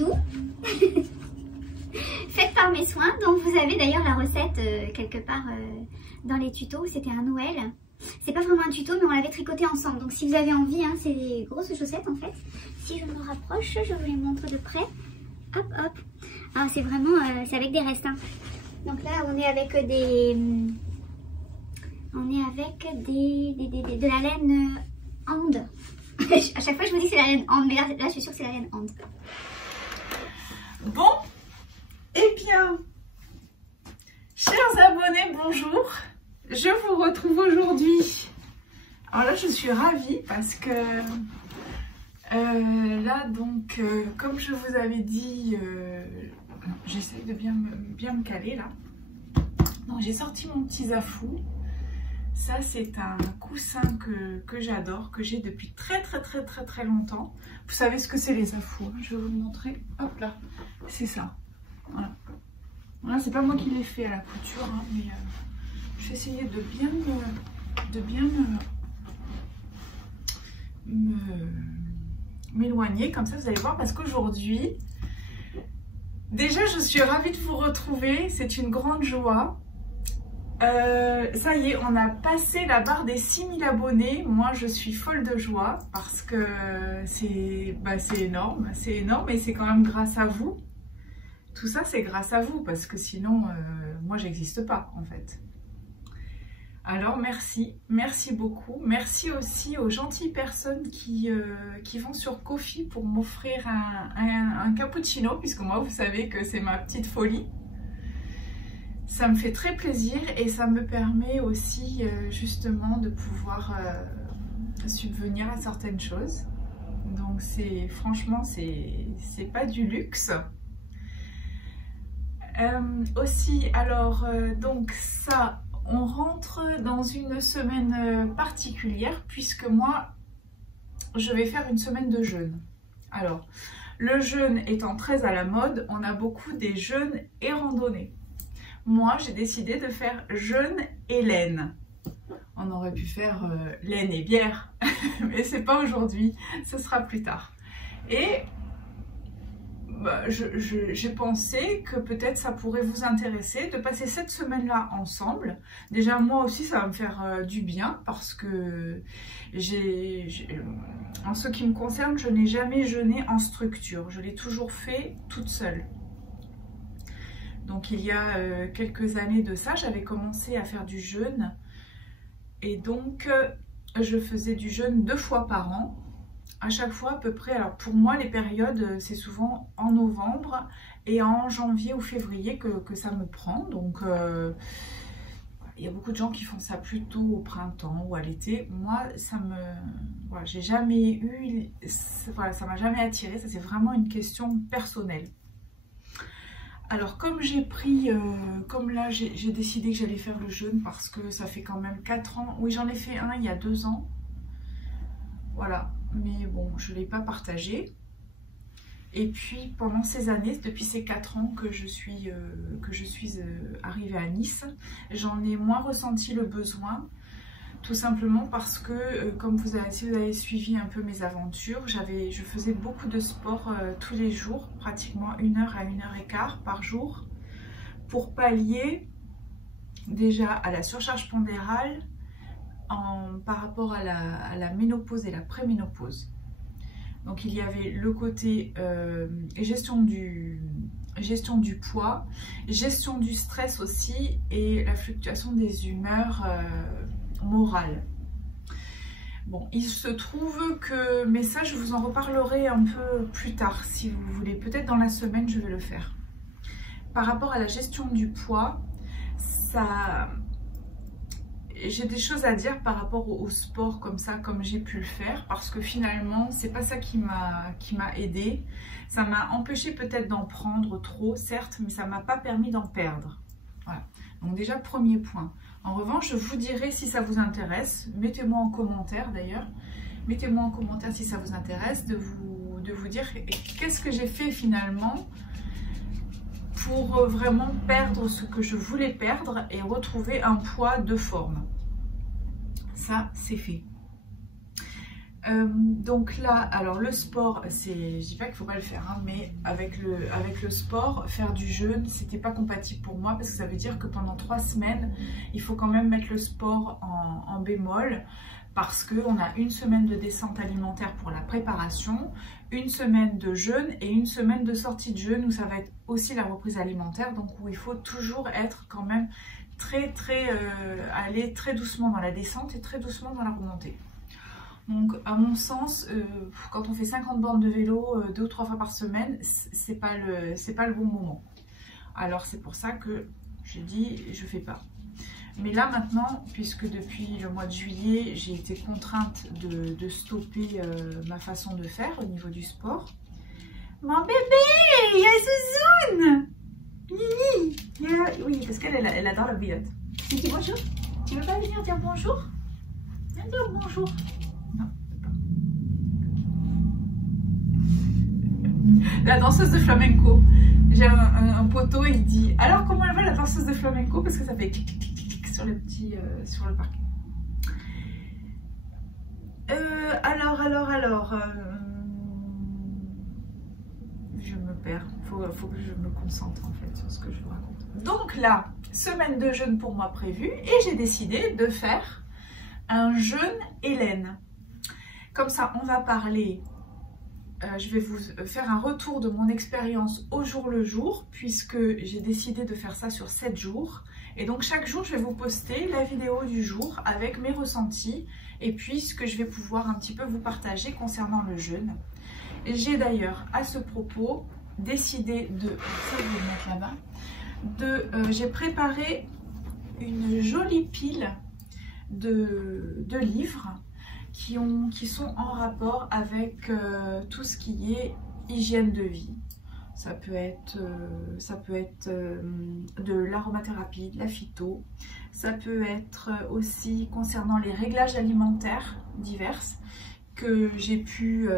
doudou. Faite par mes soins, donc vous avez d'ailleurs la recette quelque part dans les tutos. C'était un Noël. C'est pas vraiment un tuto, mais on l'avait tricoté ensemble. Donc si vous avez envie, hein, c'est des grosses chaussettes en fait. Si je me rapproche, je vous les montre de près. Hop, hop. Ah, c'est vraiment, c'est avec des restes. Hein. Donc là, on est avec de la laine Ande. À chaque fois, je vous dis c'est la laine Ande, mais là, je suis sûre que c'est la laine Ande. Bon, eh bien, chers abonnés, bonjour. Je vous retrouve aujourd'hui. Alors là, je suis ravie parce que là, donc, comme je vous avais dit, j'essaie de bien me caler là. Donc, j'ai sorti mon petit zafou. Ça, c'est un coussin que j'adore, que j'ai depuis très longtemps. Vous savez ce que c'est les zafous, hein, je vais vous le montrer. Hop là, c'est ça. Voilà. Voilà, c'est pas moi qui l'ai fait à la couture, hein, mais je vais essayer de bien m'éloigner, comme ça vous allez voir, parce qu'aujourd'hui, déjà je suis ravie de vous retrouver, c'est une grande joie. Ça y est, on a passé la barre des 6000 abonnés. Moi je suis folle de joie parce que c'est énorme et c'est quand même grâce à vous. Tout ça c'est grâce à vous parce que sinon moi j'existe pas en fait. Alors merci beaucoup. Merci aussi aux gentilles personnes qui vont sur Ko-fi pour m'offrir un cappuccino, puisque moi vous savez que c'est ma petite folie. Ça me fait très plaisir et ça me permet aussi justement de pouvoir subvenir à certaines choses. Donc franchement c'est pas du luxe. Aussi alors donc ça, on rentre dans une semaine particulière puisque moi je vais faire une semaine de jeûne. Alors le jeûne étant très à la mode, on a beaucoup des jeûnes et randonnées. Moi, j'ai décidé de faire jeûne et laine. On aurait pu faire laine et bière, mais c'est pas aujourd'hui, ce sera plus tard. Et bah, j'ai pensé que peut-être ça pourrait vous intéresser de passer cette semaine-là ensemble. Déjà, moi aussi, ça va me faire du bien parce que en ce qui me concerne, je n'ai jamais jeûné en structure. Je l'ai toujours fait toute seule. Donc il y a quelques années de ça, j'avais commencé à faire du jeûne et donc je faisais du jeûne 2 fois par an, à chaque fois à peu près. Alors pour moi les périodes c'est souvent en novembre et en janvier ou février que ça me prend. Donc il y a beaucoup de gens qui font ça plutôt au printemps ou à l'été. Moi voilà, j'ai jamais eu, voilà, ça m'a jamais attiré, ça c'est vraiment une question personnelle. Alors comme j'ai pris, comme là j'ai décidé que j'allais faire le jeûne parce que ça fait quand même 4 ans. Oui, j'en ai fait un il y a 2 ans. Voilà, mais bon, je ne l'ai pas partagé. Et puis pendant ces années, depuis ces 4 ans que je suis arrivée à Nice, j'en ai moins ressenti le besoin. Tout simplement parce que, comme si vous avez suivi un peu mes aventures, je faisais beaucoup de sport tous les jours, pratiquement 1 heure à 1 heure et quart par jour, pour pallier déjà à la surcharge pondérale par rapport à la ménopause et la préménopause. Donc il y avait le côté gestion du poids, gestion du stress aussi et la fluctuation des humeurs morale. Bon, il se trouve que, mais ça je vous en reparlerai un peu plus tard si vous voulez, peut-être dans la semaine je vais le faire. Par rapport à la gestion du poids, j'ai des choses à dire par rapport au sport comme ça, comme j'ai pu le faire, parce que finalement c'est pas ça qui m'a aidé. Ça m'a empêché peut-être d'en prendre trop, certes, mais ça m'a pas permis d'en perdre. Voilà. Donc déjà premier point. En revanche, je vous dirai si ça vous intéresse. Mettez-moi en commentaire d'ailleurs. Mettez-moi en commentaire si ça vous intéresse de vous dire qu'est-ce que j'ai fait finalement pour vraiment perdre ce que je voulais perdre et retrouver un poids de forme. Ça, c'est fait. Donc là, alors le sport, je dis pas qu'il faut pas le faire, hein, mais avec le sport, faire du jeûne, c'était pas compatible pour moi parce que ça veut dire que pendant 3 semaines, il faut quand même mettre le sport en bémol parce qu'on a une semaine de descente alimentaire pour la préparation, une semaine de jeûne et une semaine de sortie de jeûne où ça va être aussi la reprise alimentaire, donc où il faut toujours être quand même aller très doucement dans la descente et très doucement dans la remontée. Donc à mon sens, quand on fait 50 bornes de vélo 2 ou 3 fois par semaine, c'est pas le bon moment. Alors c'est pour ça que j'ai dit je fais pas. Mais là maintenant, puisque depuis le mois de juillet, j'ai été contrainte de stopper ma façon de faire au niveau du sport. Mon bébé, il y a Souzoune. Oui, parce qu'elle adore la bouillotte. Tu dis bonjour? Tu veux pas venir dire bonjour? Viens dire bonjour. La danseuse de flamenco. J'ai un poteau, il dit alors comment elle va la danseuse de flamenco parce que ça fait clic clic clic clic sur le petit sur le parquet. Alors je me perds. Faut que je me concentre en fait sur ce que je vous raconte. Donc là, semaine de jeûne pour moi prévue et j'ai décidé de faire un jeûne Hélène. Comme ça, on va parler. Je vais vous faire un retour de mon expérience au jour le jour puisque j'ai décidé de faire ça sur 7 jours. Et donc chaque jour, je vais vous poster la vidéo du jour avec mes ressentis et puis ce que je vais pouvoir un petit peu vous partager concernant le jeûne. J'ai d'ailleurs à ce propos décidé de... Je vais le mettre là-bas. J'ai préparé une jolie pile de livres qui sont en rapport avec tout ce qui est hygiène de vie. Ça peut être de l'aromathérapie, de la phyto. Ça peut être aussi concernant les réglages alimentaires divers que j'ai pu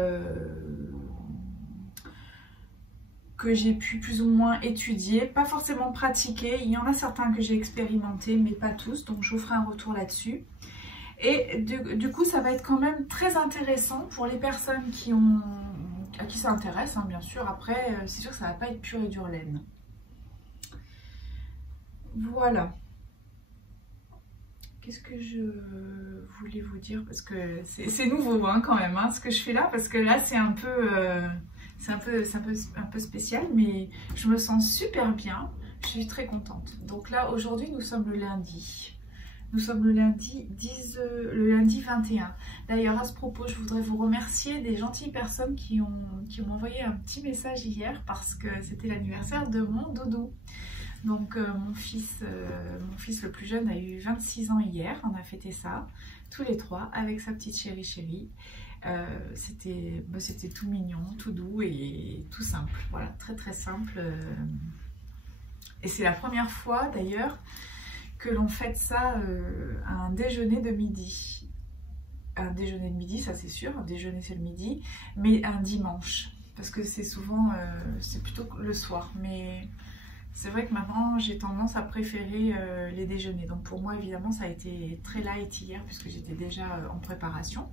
plus ou moins étudier, pas forcément pratiquer. Il y en a certains que j'ai expérimenté, mais pas tous. Donc je vous ferai un retour là-dessus. Et du coup, ça va être quand même très intéressant pour les personnes à qui ça intéresse, hein, bien sûr. Après, c'est sûr que ça va pas être pur et dur laine. Voilà. Qu'est-ce que je voulais vous dire? Parce que c'est nouveau hein, quand même, hein, ce que je fais là. Parce que là, c'est un peu spécial, mais je me sens super bien. Je suis très contente. Donc là, aujourd'hui, nous sommes le lundi. Nous sommes le lundi 21. D'ailleurs, à ce propos, je voudrais vous remercier des gentilles personnes qui m'ont envoyé un petit message hier parce que c'était l'anniversaire de mon doudou. Donc, mon fils le plus jeune a eu 26 ans hier. On a fêté ça, tous les trois, avec sa petite chérie. C'était tout mignon, tout doux et tout simple. Voilà, très très simple. Et c'est la première fois, d'ailleurs, que l'on fête ça à un déjeuner de midi. Un déjeuner de midi, ça c'est sûr, un déjeuner c'est le midi, mais un dimanche, parce que c'est souvent, c'est plutôt le soir, mais c'est vrai que maintenant j'ai tendance à préférer les déjeuners, donc pour moi évidemment ça a été très light hier, puisque j'étais déjà en préparation,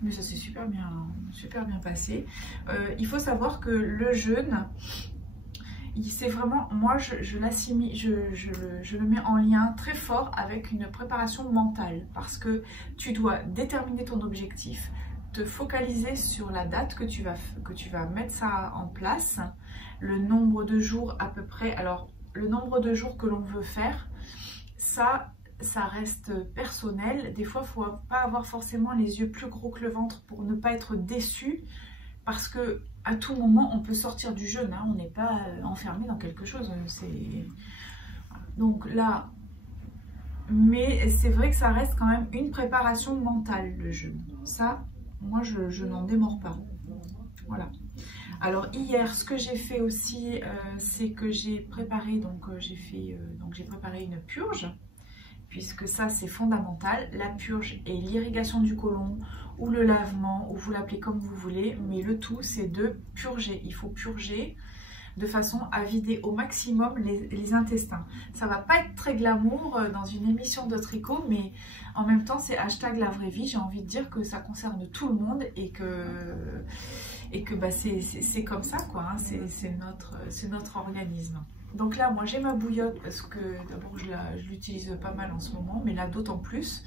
mais ça s'est super bien passé. Il faut savoir que le jeûne, c'est vraiment, moi je l'assimile, je le mets en lien très fort avec une préparation mentale parce que tu dois déterminer ton objectif, te focaliser sur la date que tu vas mettre ça en place, le nombre de jours à peu près. Alors le nombre de jours que l'on veut faire, ça reste personnel. Des fois il ne faut pas avoir forcément les yeux plus gros que le ventre pour ne pas être déçu. Parce que à tout moment, on peut sortir du jeûne, hein, on n'est pas enfermé dans quelque chose. Donc là, mais c'est vrai que ça reste quand même une préparation mentale, le jeûne. Ça, moi, je n'en démords pas. Voilà. Alors hier, ce que j'ai fait aussi, c'est que j'ai préparé, j'ai préparé une purge. Puisque ça c'est fondamental, la purge et l'irrigation du côlon ou le lavement, ou vous l'appelez comme vous voulez, mais le tout c'est de purger, il faut purger. de façon à vider au maximum les intestins. Ça va pas être très glamour dans une émission de tricot, mais en même temps c'est hashtag la vraie vie. J'ai envie de dire que ça concerne tout le monde et que bah, c'est comme ça quoi, hein. C'est notre organisme. Donc là moi j'ai ma bouillotte parce que d'abord je l'utilise pas mal en ce moment, mais là d'autant plus.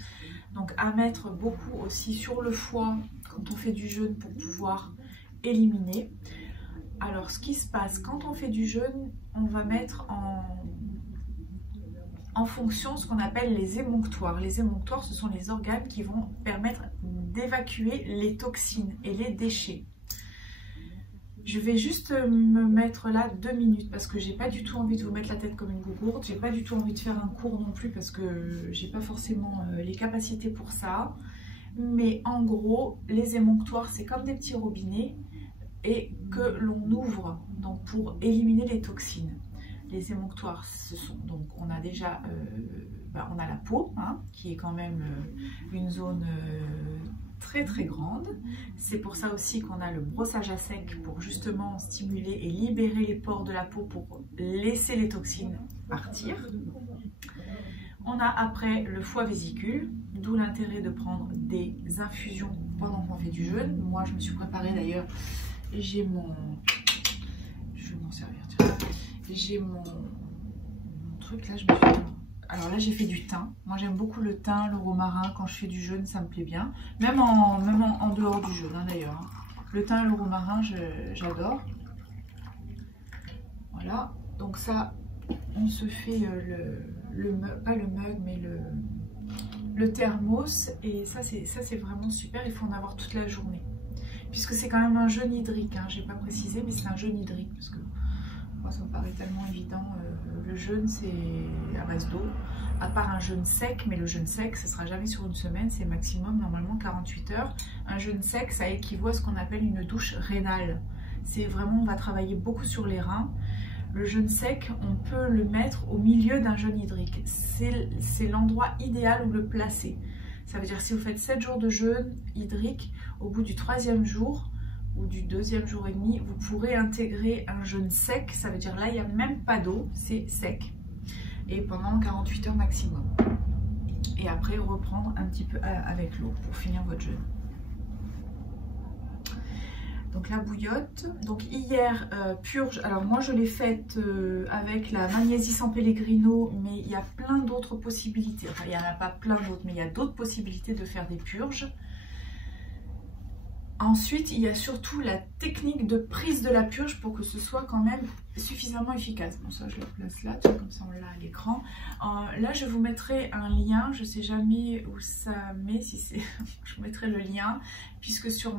Donc à mettre beaucoup aussi sur le foie quand on fait du jeûne pour pouvoir éliminer. Alors ce qui se passe quand on fait du jeûne, on va mettre en fonction ce qu'on appelle les émonctoires. Les émonctoires, ce sont les organes qui vont permettre d'évacuer les toxines et les déchets. Je vais juste me mettre là 2 minutes parce que j'ai pas du tout envie de vous mettre la tête comme une gougourde. J'ai pas du tout envie de faire un cours non plus parce que j'ai pas forcément les capacités pour ça. Mais en gros, les émonctoires, c'est comme des petits robinets et que l'on ouvre donc pour éliminer les toxines. Les émonctoires, ce sont donc on a déjà on a la peau hein, qui est quand même une zone très très grande. C'est pour ça aussi qu'on a le brossage à sec pour justement stimuler et libérer les pores de la peau pour laisser les toxines partir. On a après le foie vésicule, d'où l'intérêt de prendre des infusions pendant qu'on fait du jeûne. Moi je me suis préparée d'ailleurs, j'ai mon... Je vais m'en servir, tiens. J'ai mon truc là, je me suis... Alors là j'ai fait du thym. Moi j'aime beaucoup le thym, le romarin. Quand je fais du jeûne ça me plaît bien. Même en dehors du jeûne hein, d'ailleurs. Hein. Le thym et le romarin j'adore. Voilà. Donc ça on se fait pas le mug mais le thermos. Et ça c'est vraiment super. Il faut en avoir toute la journée. Puisque c'est quand même un jeûne hydrique. Hein. J'ai pas précisé mais c'est un jeûne hydrique. Parce que moi, ça me paraît tellement évident. Le jeûne, c'est à base d'eau. À part un jeûne sec, mais le jeûne sec, ce ne sera jamais sur une semaine, c'est maximum normalement 48 heures. Un jeûne sec, ça équivaut à ce qu'on appelle une douche rénale. C'est vraiment, on va travailler beaucoup sur les reins. Le jeûne sec, on peut le mettre au milieu d'un jeûne hydrique. C'est l'endroit idéal où le placer. Ça veut dire si vous faites 7 jours de jeûne hydrique, au bout du 3e jour, ou du 2e jour et demi, vous pourrez intégrer un jeûne sec. Ça veut dire là, il n'y a même pas d'eau, c'est sec. Et pendant 48 heures maximum. Et après, reprendre un petit peu avec l'eau pour finir votre jeûne. Donc la bouillotte. Donc hier, purge. Alors moi, je l'ai faite avec la Magnésie San Pellegrino, mais il y a plein d'autres possibilités. Enfin, il n'y en a pas plein d'autres, mais il y a d'autres possibilités de faire des purges. Ensuite, il y a surtout la technique de prise de la purge pour que ce soit quand même suffisamment efficace. Bon, ça, je le place là, comme ça, on l'a à l'écran. Là, je vous mettrai un lien. Je ne sais jamais où ça met. Si c'est, je vous mettrai le lien, puisque sur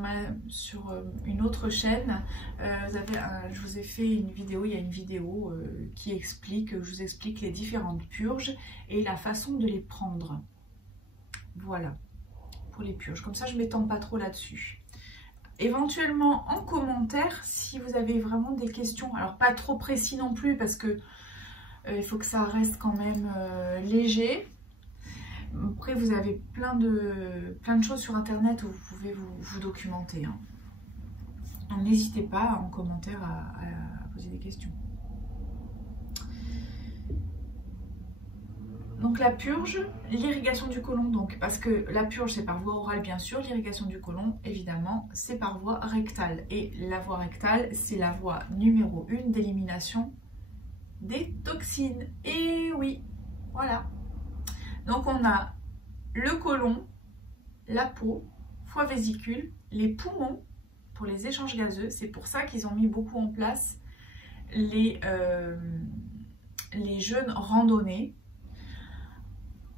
une autre chaîne, je vous ai fait une vidéo. Il y a une vidéo qui explique, je vous explique les différentes purges et la façon de les prendre. Voilà, pour les purges. Comme ça, je ne m'étends pas trop là-dessus. Éventuellement en commentaire si vous avez vraiment des questions, alors pas trop précis non plus parce que il faut que ça reste quand même léger. Après vous avez plein de choses sur internet où vous pouvez vous documenter hein. Donc n'hésitez pas en commentaire à poser des questions. Donc la purge, l'irrigation du côlon, donc parce que la purge c'est par voie orale bien sûr, l'irrigation du côlon évidemment c'est par voie rectale. Et la voie rectale c'est la voie numéro 1 d'élimination des toxines. Et oui, voilà. Donc on a le côlon, la peau, foie vésicule, les poumons pour les échanges gazeux. C'est pour ça qu'ils ont mis beaucoup en place les jeûnes randonnés.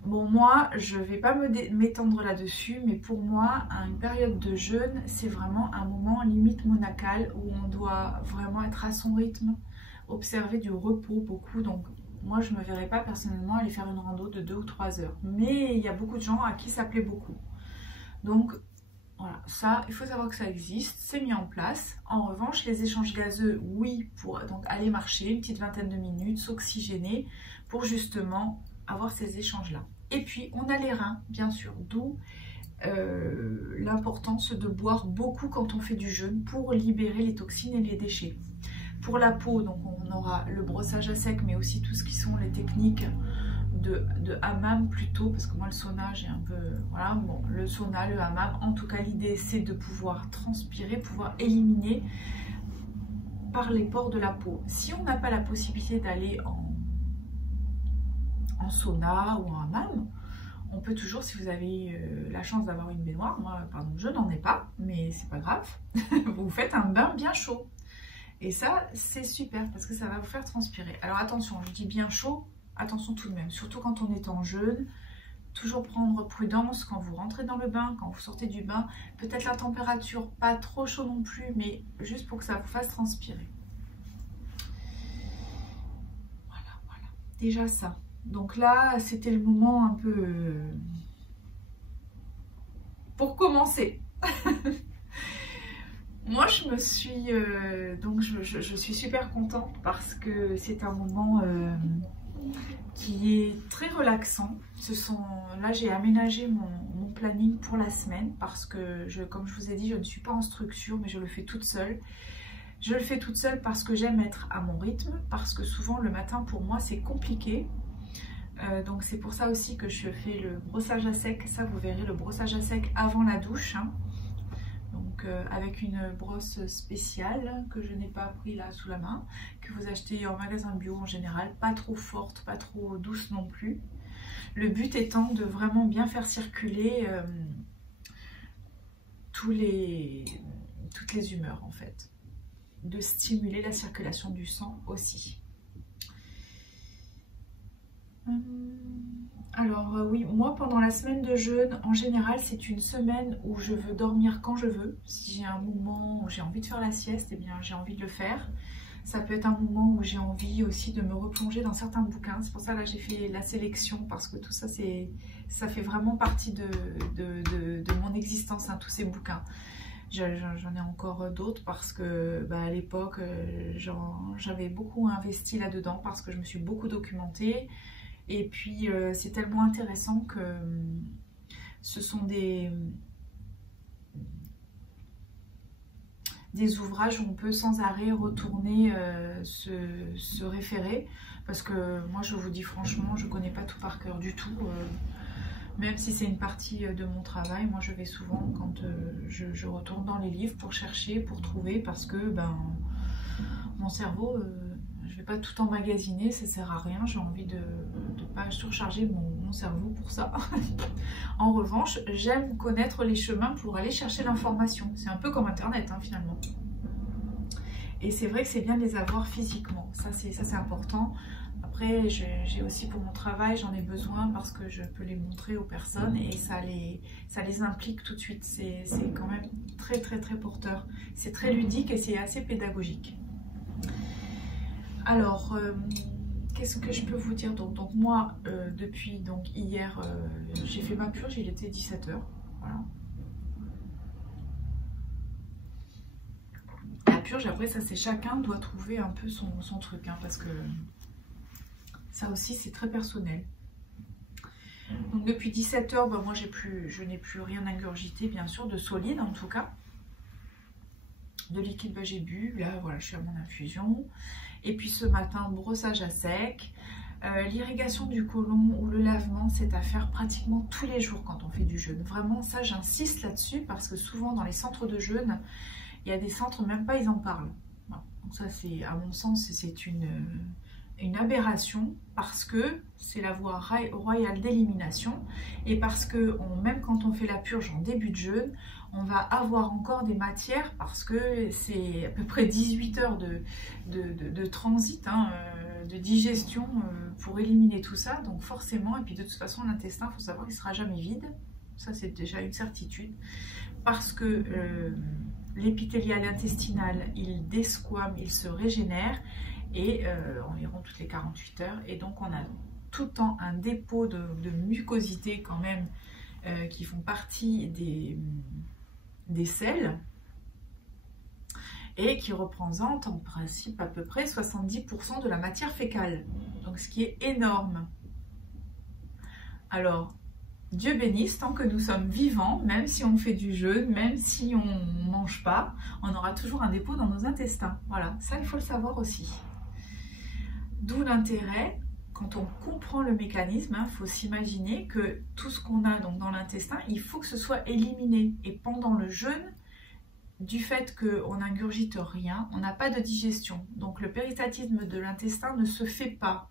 Bon, moi, je ne vais pas m'étendre là-dessus, mais pour moi, une période de jeûne, c'est vraiment un moment limite monacal où on doit vraiment être à son rythme, observer du repos beaucoup. Donc, moi, je ne me verrais pas personnellement aller faire une rando de 2 ou 3 heures. Mais il y a beaucoup de gens à qui ça plaît beaucoup. Donc, voilà, ça, il faut savoir que ça existe, c'est mis en place. En revanche, les échanges gazeux, oui, pour donc aller marcher une petite vingtaine de minutes, s'oxygéner, pour justement avoir ces échanges-là. Et puis, on a les reins, bien sûr, d'où l'importance de boire beaucoup quand on fait du jeûne pour libérer les toxines et les déchets. Pour la peau, donc on aura le brossage à sec, mais aussi tout ce qui sont les techniques de hammam plutôt, parce que moi le sauna j'ai un peu, voilà, bon, le sauna, le hammam, en tout cas l'idée c'est de pouvoir transpirer, pouvoir éliminer par les pores de la peau. Si on n'a pas la possibilité d'aller en sauna ou en hammam, on peut toujours, si vous avez la chance d'avoir une baignoire, moi pardon je n'en ai pas, mais c'est pas grave, vous faites un bain bien chaud. Et ça, c'est super parce que ça va vous faire transpirer. Alors attention, je dis bien chaud, attention tout de même, surtout quand on est en jeûne, toujours prendre prudence quand vous rentrez dans le bain, quand vous sortez du bain. Peut-être la température, pas trop chaud non plus, mais juste pour que ça vous fasse transpirer. Voilà, voilà. Déjà ça. Donc là, c'était le moment un peu pour commencer. Moi, je me suis donc je suis super contente parce que c'est un moment qui est très relaxant. Là, j'ai aménagé mon planning pour la semaine parce que, comme je vous ai dit, je ne suis pas en structure, mais je le fais toute seule. Je le fais toute seule parce que j'aime être à mon rythme, parce que souvent le matin pour moi c'est compliqué. Donc c'est pour ça aussi que je fais le brossage à sec. Ça, vous verrez le brossage à sec avant la douche, hein. Donc avec une brosse spéciale que je n'ai pas pris là sous la main, que vous achetez en magasin bio en général, pas trop forte, pas trop douce non plus. Le but étant de vraiment bien faire circuler toutes les humeurs en fait, de stimuler la circulation du sang aussi. Alors oui, moi pendant la semaine de jeûne, en général c'est une semaine où je veux dormir quand je veux. Si j'ai un moment où j'ai envie de faire la sieste, eh bien j'ai envie de le faire. Ça peut être un moment où j'ai envie aussi de me replonger dans certains bouquins. C'est pour ça là j'ai fait la sélection parce que tout ça ça fait vraiment partie de mon existence, hein, tous ces bouquins. J'en ai encore d'autres parce que à l'époque j'avais beaucoup investi là-dedans parce que je me suis beaucoup documentée. Et puis c'est tellement intéressant que ce sont des ouvrages où on peut sans arrêt retourner se référer. Parce que moi je vous dis franchement, je ne connais pas tout par cœur du tout. Même si c'est une partie de mon travail, moi je vais souvent quand je retourne dans les livres pour chercher, pour trouver, parce que mon cerveau... je ne vais pas tout emmagasiner, ça sert à rien, j'ai envie de ne pas surcharger mon cerveau pour ça. En revanche, j'aime connaître les chemins pour aller chercher l'information. C'est un peu comme Internet, hein, finalement. Et c'est vrai que c'est bien de les avoir physiquement, ça c'est important. Après, j'ai aussi pour mon travail, j'en ai besoin parce que je peux les montrer aux personnes et ça les implique tout de suite. C'est quand même très très très porteur. C'est très ludique et c'est assez pédagogique. Alors, qu'est-ce que je peux vous dire? Donc moi, depuis hier, j'ai fait ma purge, il était 17 h. Voilà. La purge, après, ça c'est chacun doit trouver un peu son truc, hein, parce que ça aussi c'est très personnel. Donc depuis 17 h, moi je n'ai plus rien ingurgité, bien sûr, de solide en tout cas. De liquide, j'ai bu, là voilà, je suis à mon infusion. Et puis ce matin, brossage à sec. L'irrigation du côlon ou le lavement, c'est à faire pratiquement tous les jours quand on fait du jeûne. Vraiment, ça j'insiste là-dessus parce que souvent dans les centres de jeûne, il y a des centres, même pas ils en parlent. Bon, donc ça c'est, à mon sens, c'est une aberration parce que c'est la voie royale d'élimination et parce que même quand on fait la purge en début de jeûne, on va avoir encore des matières parce que c'est à peu près 18 heures de transit, hein, de digestion pour éliminer tout ça. Donc forcément, et puis de toute façon l'intestin, il faut savoir qu'il ne sera jamais vide. Ça c'est déjà une certitude. Parce que l'épithélial intestinal, il desquame, il se régénère et environ toutes les 48 heures. Et donc on a tout le temps un dépôt de mucosité quand même qui font partie des selles et qui représentent en principe à peu près 70% de la matière fécale, donc ce qui est énorme. Alors Dieu bénisse, tant que nous sommes vivants, même si on fait du jeûne, même si on ne mange pas, on aura toujours un dépôt dans nos intestins. Voilà, ça il faut le savoir aussi. D'où l'intérêt, quand on comprend le mécanisme, il faut s'imaginer que tout ce qu'on a donc dans l'intestin, il faut que ce soit éliminé. Et pendant le jeûne, du fait qu'on n'ingurgite rien, on n'a pas de digestion. Donc le péristatisme de l'intestin ne se fait pas.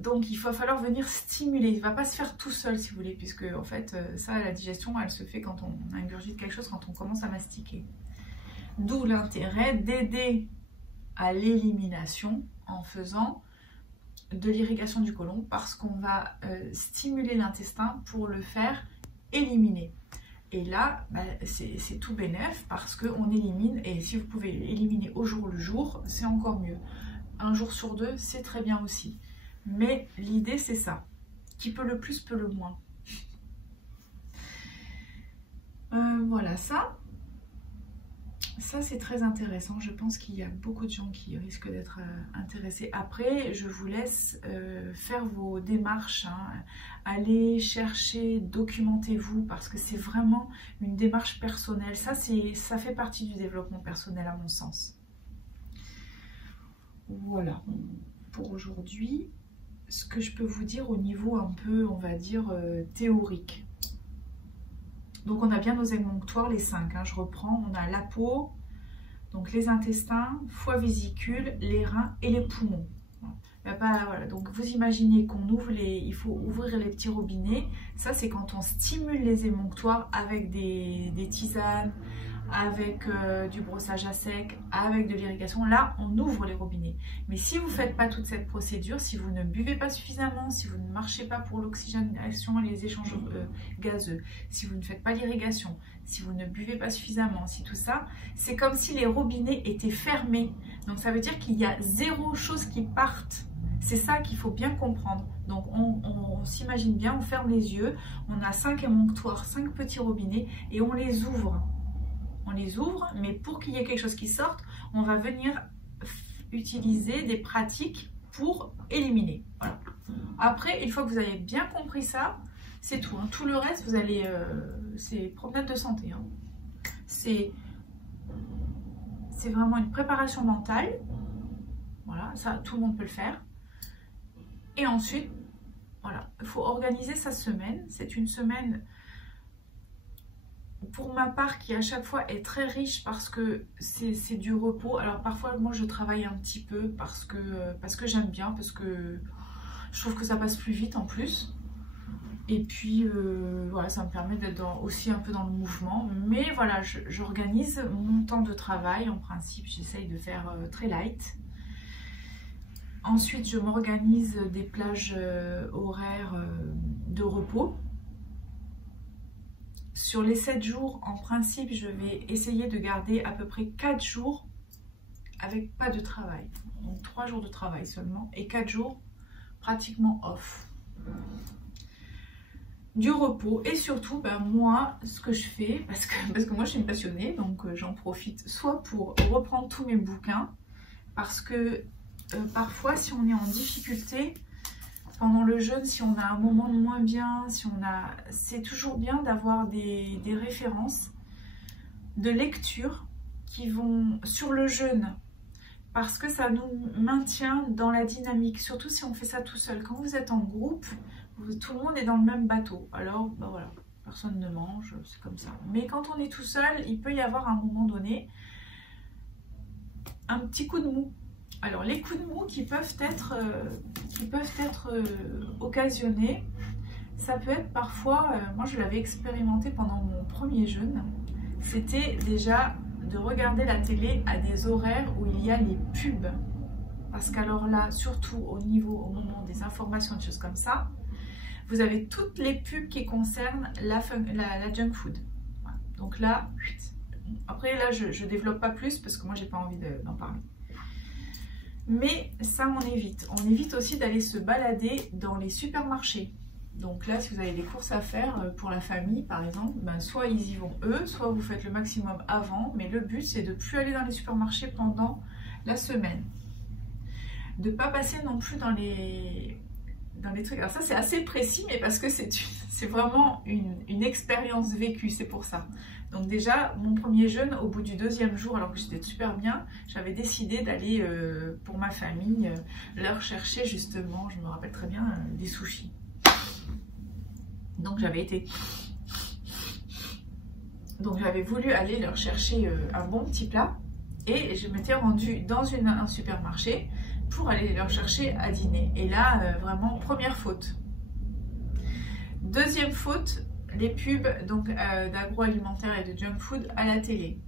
Donc il va falloir venir stimuler, il ne va pas se faire tout seul si vous voulez, puisque en fait ça, la digestion, elle se fait quand on ingurgite quelque chose, quand on commence à mastiquer. D'où l'intérêt d'aider à l'élimination en faisant de l'irrigation du côlon, parce qu'on va stimuler l'intestin pour le faire éliminer. Et là, bah, c'est tout bénef parce qu'on élimine, et si vous pouvez éliminer au jour le jour, c'est encore mieux. Un jour sur deux, c'est très bien aussi. Mais l'idée, c'est ça. Qui peut le plus, peut le moins. Voilà, ça c'est très intéressant. Je pense qu'il y a beaucoup de gens qui risquent d'être intéressés. Après, je vous laisse faire vos démarches. Hein. Allez chercher, documentez-vous, parce que c'est vraiment une démarche personnelle. Ça fait partie du développement personnel à mon sens. Voilà, pour aujourd'hui. Ce que je peux vous dire au niveau un peu, on va dire, théorique. Donc on a bien nos émonctoires, les 5, hein, je reprends. On a la peau, donc les intestins, foie, vésicule, les reins et les poumons. Voilà. Donc vous imaginez qu'on ouvre il faut ouvrir les petits robinets. Ça c'est quand on stimule les émonctoires avec des tisanes, avec du brossage à sec, avec de l'irrigation. Là on ouvre les robinets. Mais si vous ne faites pas toute cette procédure, si vous ne buvez pas suffisamment, si vous ne marchez pas pour l'oxygénation et les échanges gazeux, si vous ne faites pas l'irrigation, si vous ne buvez pas suffisamment, si tout ça, c'est comme si les robinets étaient fermés. Donc ça veut dire qu'il y a zéro chose qui parte. C'est ça qu'il faut bien comprendre. Donc on s'imagine bien, on ferme les yeux, on a 5 émonctoires, 5 petits robinets et on les ouvre. On les ouvre, mais pour qu'il y ait quelque chose qui sorte, on va venir utiliser des pratiques pour éliminer. Voilà. Après, une fois que vous avez bien compris ça, c'est tout. Hein. Tout le reste, vous allez, c'est promenade de santé. Hein. C'est vraiment une préparation mentale. Voilà, ça, tout le monde peut le faire. Et ensuite, voilà, il faut organiser sa semaine. C'est une semaine, pour ma part, qui à chaque fois est très riche parce que c'est du repos. Alors parfois, moi, je travaille un petit peu parce que j'aime bien, parce que je trouve que ça passe plus vite en plus. Et puis, voilà, ça me permet d'être aussi un peu dans le mouvement. Mais voilà, j'organise mon temps de travail. En principe, j'essaye de faire très light. Ensuite, je m'organise des plages horaires de repos. Sur les 7 jours, en principe, je vais essayer de garder à peu près 4 jours avec pas de travail. Donc 3 jours de travail seulement et 4 jours pratiquement off. Du repos et surtout, ben, moi, ce que je fais, parce que moi je suis une passionnée, donc j'en profite soit pour reprendre tous mes bouquins, parce que parfois, si on est en difficulté pendant le jeûne, si on a un moment de moins bien, c'est toujours bien d'avoir des références de lecture qui vont sur le jeûne, parce que ça nous maintient dans la dynamique, surtout si on fait ça tout seul. Quand vous êtes en groupe, tout le monde est dans le même bateau, alors ben voilà, personne ne mange, c'est comme ça. Mais quand on est tout seul, il peut y avoir à un moment donné un petit coup de mou. Alors les coups de mou qui peuvent être occasionnés, ça peut être parfois, moi je l'avais expérimenté pendant mon premier jeûne, c'était déjà de regarder la télé à des horaires où il y a les pubs. Parce qu'alors là, surtout au moment des informations, des choses comme ça, vous avez toutes les pubs qui concernent la junk food. Voilà. Donc là, après là je développe pas plus parce que moi j'ai pas envie d'en parler. Mais ça on évite. On évite aussi d'aller se balader dans les supermarchés. Donc là, si vous avez des courses à faire pour la famille par exemple, ben soit ils y vont eux, soit vous faites le maximum avant. Mais le but c'est de ne plus aller dans les supermarchés pendant la semaine. De ne pas passer non plus dans les dans les trucs. Alors ça c'est assez précis, mais parce que c'est vraiment une expérience vécue, c'est pour ça. Donc déjà, mon premier jeûne, au bout du 2e jour, alors que j'étais super bien, j'avais décidé d'aller pour ma famille leur chercher justement, je me rappelle très bien, des sushis. Donc j'avais été... Donc j'avais voulu aller leur chercher un bon petit plat et je m'étais rendue dans un supermarché pour aller leur chercher à dîner. Et là, vraiment, première faute. Deuxième faute, les pubs d'agroalimentaire et de junk food à la télé.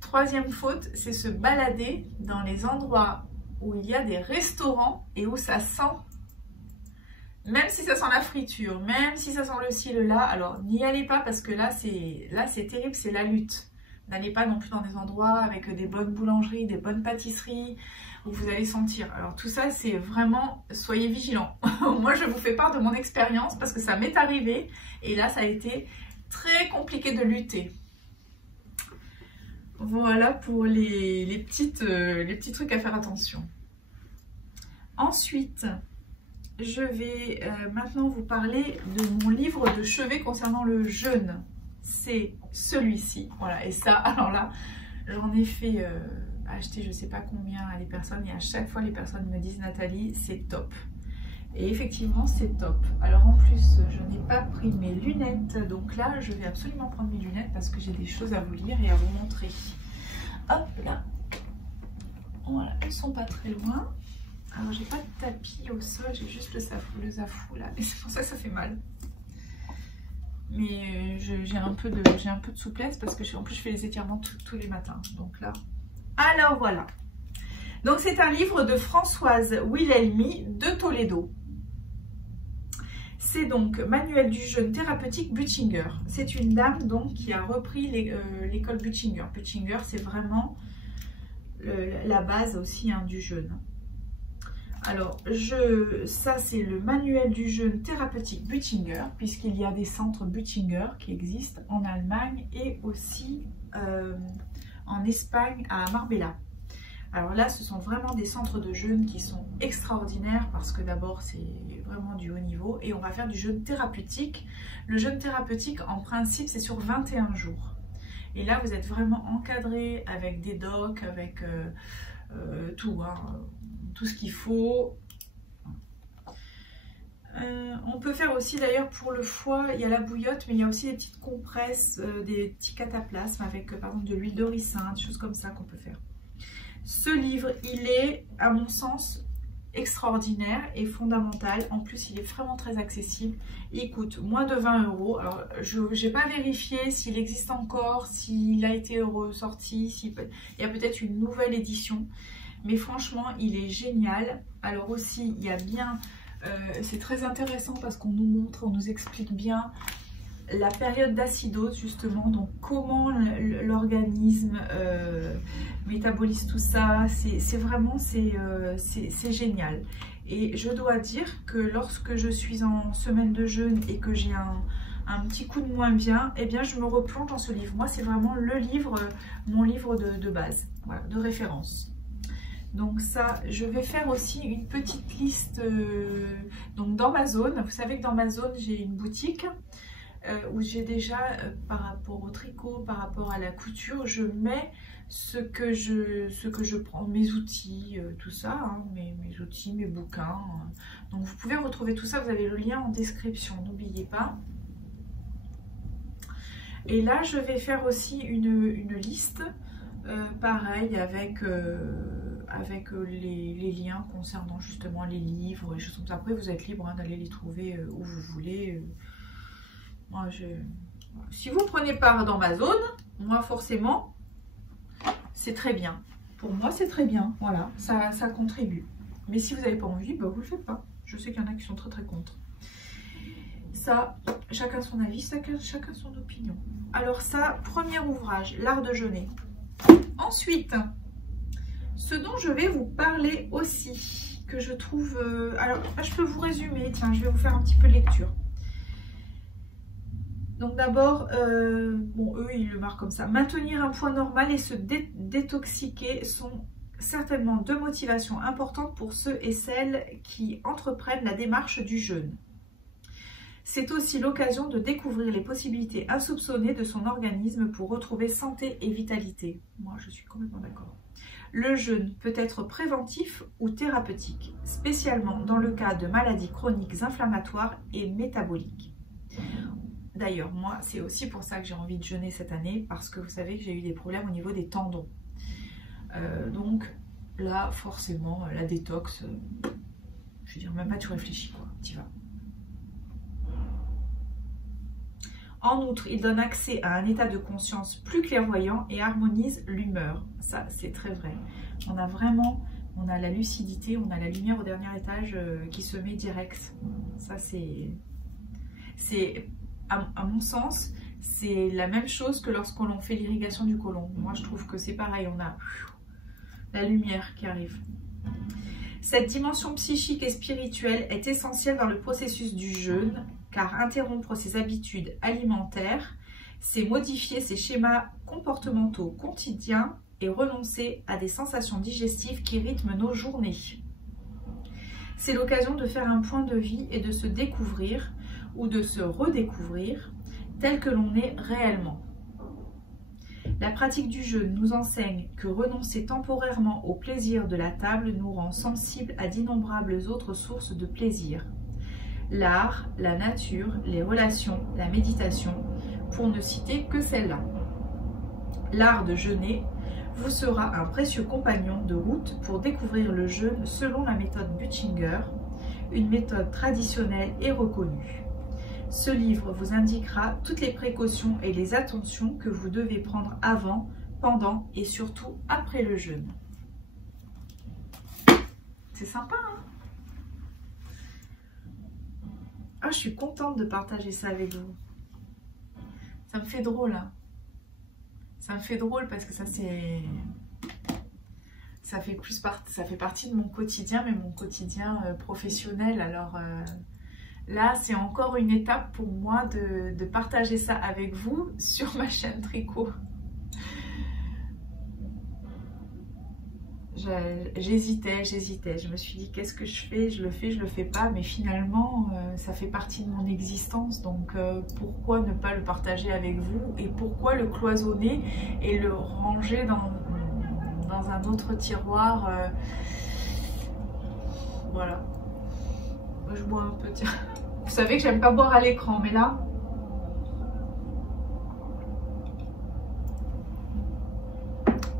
Troisième faute, c'est se balader dans les endroits où il y a des restaurants et où ça sent, même si ça sent la friture, même si ça sent le ci, le là, alors n'y allez pas parce que là c'est terrible, c'est la lutte. N'allez pas non plus dans des endroits avec des bonnes boulangeries, des bonnes pâtisseries, où vous allez sentir. Alors tout ça, c'est vraiment, soyez vigilants. Moi, je vous fais part de mon expérience parce que ça m'est arrivé. Et là, ça a été très compliqué de lutter. Voilà pour les petits trucs à faire attention. Ensuite, je vais maintenant vous parler de mon livre de chevet concernant le jeûne. C'est celui-ci. Voilà, et ça, alors là, j'en ai fait acheter je sais pas combien à les personnes et à chaque fois les personnes me disent Nathalie, c'est top. Et effectivement, c'est top. Alors en plus, je n'ai pas pris mes lunettes, donc là, je vais absolument prendre mes lunettes parce que j'ai des choses à vous lire et à vous montrer. Hop là. Voilà, elles sont pas très loin. Alors j'ai pas de tapis au sol, j'ai juste le zafou là, et c'est pour ça que ça fait mal. Mais j'ai un peu de souplesse parce que en plus je fais les étirements tous les matins. Donc là, alors voilà. Donc c'est un livre de Françoise Wilhelmy de Toledo. C'est donc Manuel du jeûne thérapeutique Buttinger. C'est une dame donc qui a repris l'école Buttinger. Buttinger, c'est vraiment la base aussi hein, du jeûne. Alors, ça c'est le manuel du jeûne thérapeutique Buttinger, puisqu'il y a des centres Buttinger qui existent en Allemagne et aussi en Espagne à Marbella. Alors là, ce sont vraiment des centres de jeûne qui sont extraordinaires parce que d'abord, c'est vraiment du haut niveau et on va faire du jeûne thérapeutique. Le jeûne thérapeutique, en principe, c'est sur 21 jours. Et là, vous êtes vraiment encadré avec des docs, avec tout, hein, tout ce qu'il faut. On peut faire aussi d'ailleurs pour le foie, il y a la bouillotte, mais il y a aussi des petites compresses, des petits cataplasmes avec par exemple de l'huile de ricin, des choses comme ça qu'on peut faire. Ce livre, il est à mon sens extraordinaire et fondamental. En plus, il est vraiment très accessible. Il coûte moins de 20 €. Alors, je n'ai pas vérifié s'il existe encore, s'il a été ressorti, il y a peut-être une nouvelle édition. Mais franchement, il est génial. Alors aussi, il y a bien... c'est très intéressant parce qu'on nous montre, on nous explique bien la période d'acidose justement, donc comment l'organisme métabolise tout ça. C'est vraiment, c'est génial. Et je dois dire que lorsque je suis en semaine de jeûne et que j'ai un petit coup de moins bien, eh bien je me replonge dans ce livre. Moi, c'est vraiment le livre, mon livre de base, voilà, de référence. Donc ça, je vais faire aussi une petite liste donc dans ma zone. Vous savez que dans ma zone, j'ai une boutique où j'ai déjà, par rapport au tricot, par rapport à la couture, je mets ce que je prends, mes outils, tout ça, hein, mes outils, mes bouquins. Donc vous pouvez retrouver tout ça, vous avez le lien en description, n'oubliez pas. Et là, je vais faire aussi une liste, pareil, avec les liens concernant justement les livres et choses comme ça. Après, vous êtes libre hein, d'aller les trouver où vous voulez. Moi, si vous prenez part dans ma zone, moi forcément, c'est très bien. Pour moi, c'est très bien. Voilà, ça contribue. Mais si vous n'avez pas envie, bah, vous le faites pas. Je sais qu'il y en a qui sont très très contre. Ça, chacun son avis, chacun son opinion. Alors ça, premier ouvrage, l'art de jeûner. Ensuite, ce dont je vais vous parler aussi, que je trouve... alors, je peux vous résumer, tiens, je vais vous faire un petit peu de lecture. Donc d'abord, bon, eux, ils le marquent comme ça. Maintenir un poids normal et se détoxiquer sont certainement deux motivations importantes pour ceux et celles qui entreprennent la démarche du jeûne. C'est aussi l'occasion de découvrir les possibilités insoupçonnées de son organisme pour retrouver santé et vitalité. Moi, je suis complètement d'accord. Le jeûne peut être préventif ou thérapeutique, spécialement dans le cas de maladies chroniques inflammatoires et métaboliques. D'ailleurs, moi, c'est aussi pour ça que j'ai envie de jeûner cette année, parce que vous savez que j'ai eu des problèmes au niveau des tendons. Donc là, forcément, la détox, je veux dire, même pas tu réfléchis, quoi, t'y vas. En outre, il donne accès à un état de conscience plus clairvoyant et harmonise l'humeur. Ça, c'est très vrai. On a la lucidité, on a la lumière au dernier étage qui se met direct. Ça, c'est à mon sens, c'est la même chose que lorsqu'on fait l'irrigation du côlon. Moi, je trouve que c'est pareil, on a la lumière qui arrive. Cette dimension psychique et spirituelle est essentielle dans le processus du jeûne, car interrompre ses habitudes alimentaires, c'est modifier ses schémas comportementaux quotidiens et renoncer à des sensations digestives qui rythment nos journées. C'est l'occasion de faire un point de vie et de se découvrir ou de se redécouvrir tel que l'on est réellement. La pratique du jeûne nous enseigne que renoncer temporairement au plaisir de la table nous rend sensibles à d'innombrables autres sources de plaisir. L'art, la nature, les relations, la méditation, pour ne citer que celle-là. L'art de jeûner vous sera un précieux compagnon de route pour découvrir le jeûne selon la méthode Butchinger, une méthode traditionnelle et reconnue. Ce livre vous indiquera toutes les précautions et les attentions que vous devez prendre avant, pendant et surtout après le jeûne. C'est sympa, hein? Ah, je suis contente de partager ça avec vous. Ça me fait drôle, hein. Ça me fait drôle parce que ça fait partie de mon quotidien, mais mon quotidien professionnel. Alors là, c'est encore une étape pour moi de partager ça avec vous sur ma chaîne tricot. J'hésitais. Je me suis dit, qu'est-ce que je fais? Je le fais pas. Mais finalement, ça fait partie de mon existence. Donc, pourquoi ne pas le partager avec vous? Et pourquoi le cloisonner et le ranger dans un autre tiroir? Voilà. Moi, je bois un peu, tiens. Vous savez que j'aime pas boire à l'écran, mais là...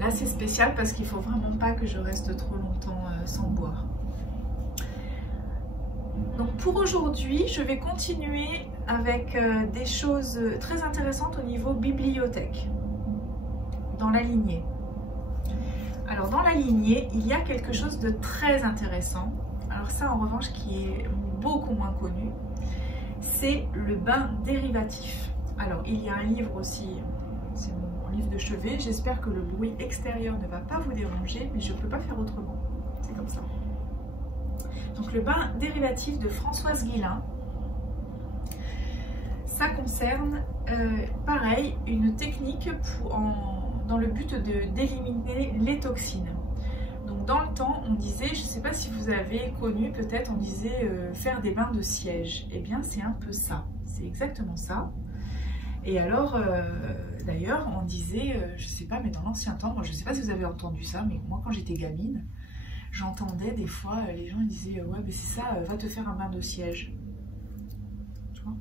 Là, c'est spécial parce qu'il faut vraiment pas que je reste trop longtemps sans boire. Donc pour aujourd'hui, je vais continuer avec des choses très intéressantes au niveau bibliothèque, dans la lignée. Alors dans la lignée, il y a quelque chose de très intéressant. Alors ça, en revanche, qui est beaucoup moins connu, c'est le bain dérivatif. Alors il y a un livre aussi, c'est mon livre de chevet. J'espère que le bruit extérieur ne va pas vous déranger, mais je ne peux pas faire autrement. C'est comme ça. Donc le bain dérivatif de Françoise Guillain, ça concerne, pareil, une technique dans le but d'éliminer les toxines. Donc dans le temps, on disait, je ne sais pas si vous avez connu, peut-être on disait faire des bains de siège. Eh bien c'est un peu ça, c'est exactement ça. Et alors, d'ailleurs, on disait, je ne sais pas, mais dans l'ancien temps, moi je ne sais pas si vous avez entendu ça, mais moi quand j'étais gamine, j'entendais des fois, les gens disaient, ouais mais c'est ça, va te faire un bain de siège. Tu vois?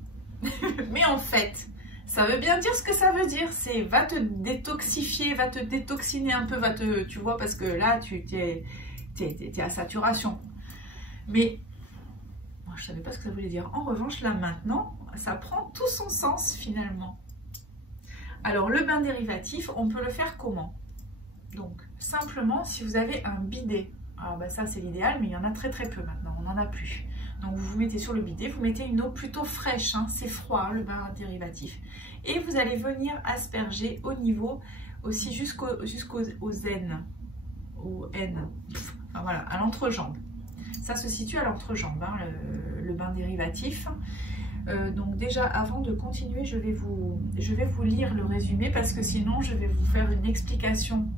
Mais en fait, ça veut bien dire ce que ça veut dire, c'est va te détoxifier, va te détoxiner un peu, tu vois, parce que là, tu es à saturation. Mais, moi, je ne savais pas ce que ça voulait dire. En revanche, là, maintenant, ça prend tout son sens, finalement. Alors, le bain dérivatif, on peut le faire comment? Donc, simplement, si vous avez un bidet, alors bah, ça, c'est l'idéal, mais il y en a très très peu maintenant, on n'en a plus. Donc vous vous mettez sur le bidet, vous mettez une eau plutôt fraîche, hein, c'est froid le bain dérivatif. Et vous allez venir asperger au niveau, aussi jusqu'aux N, au N, enfin voilà, à l'entrejambe. Ça se situe à l'entrejambe, hein, le bain dérivatif. Donc déjà, avant de continuer, je vais vous lire le résumé parce que sinon je vais vous faire une explication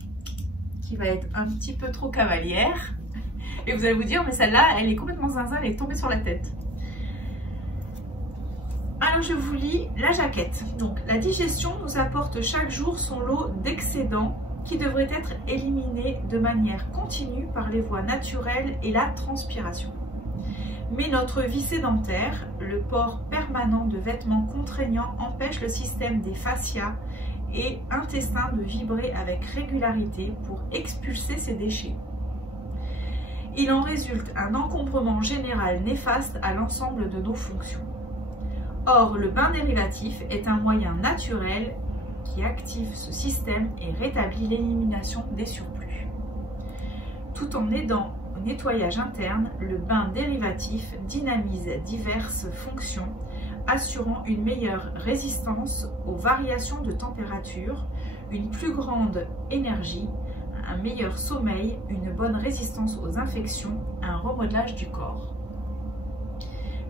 qui va être un petit peu trop cavalière. Et vous allez vous dire, mais celle-là, elle est complètement zinzin, elle est tombée sur la tête. Alors je vous lis la jaquette. Donc la digestion nous apporte chaque jour son lot d'excédents qui devraient être éliminés de manière continue par les voies naturelles et la transpiration. Mais notre vie sédentaire, le port permanent de vêtements contraignants empêche le système des fascias et intestins de vibrer avec régularité pour expulser ces déchets. Il en résulte un encombrement général néfaste à l'ensemble de nos fonctions. Or, le bain dérivatif est un moyen naturel qui active ce système et rétablit l'élimination des surplus. Tout en aidant au nettoyage interne, le bain dérivatif dynamise diverses fonctions, assurant une meilleure résistance aux variations de température, une plus grande énergie, un meilleur sommeil, une bonne résistance aux infections, un remodelage du corps.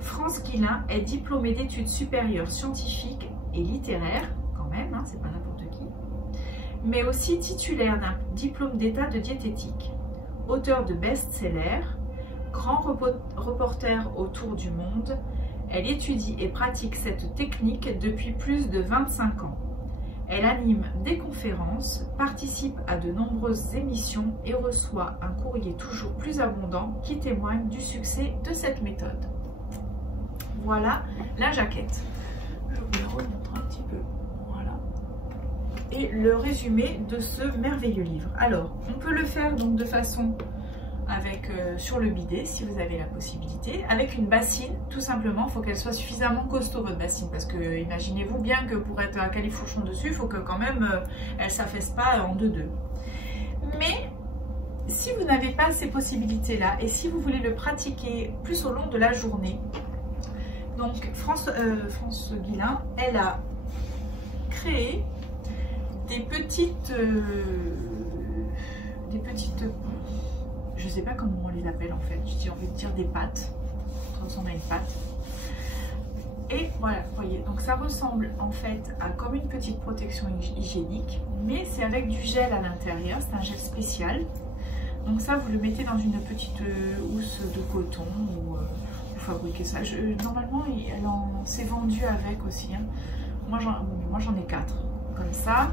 France Guillain est diplômée d'études supérieures scientifiques et littéraires, quand même, hein, c'est pas n'importe qui, mais aussi titulaire d'un diplôme d'état de diététique, auteur de best-sellers, grand reporter autour du monde. Elle étudie et pratique cette technique depuis plus de 25 ans. Elle anime des conférences, participe à de nombreuses émissions et reçoit un courrier toujours plus abondant qui témoigne du succès de cette méthode. Voilà la jaquette. Je vous la remontre un petit peu. Voilà. Et le résumé de ce merveilleux livre. Alors, on peut le faire donc de façon avec sur le bidet si vous avez la possibilité, avec une bassine tout simplement. Il faut qu'elle soit suffisamment costaud votre bassine, parce que imaginez-vous bien que pour être à califourchon dessus, il faut que quand même elle s'affaisse pas en deux. Mais si vous n'avez pas ces possibilités là et si vous voulez le pratiquer plus au long de la journée, donc France Guillain, elle a créé des petites je sais pas comment on les appelle en fait, j'ai envie de dire des pâtes, ça ressemble à une pâte. Et voilà, vous voyez, donc ça ressemble en fait à comme une petite protection hygiénique, mais c'est avec du gel à l'intérieur, c'est un gel spécial. Donc ça, vous le mettez dans une petite housse de coton ou vous fabriquez ça. Normalement, c'est vendu avec aussi. Hein. Moi, j'en ai 4 comme ça.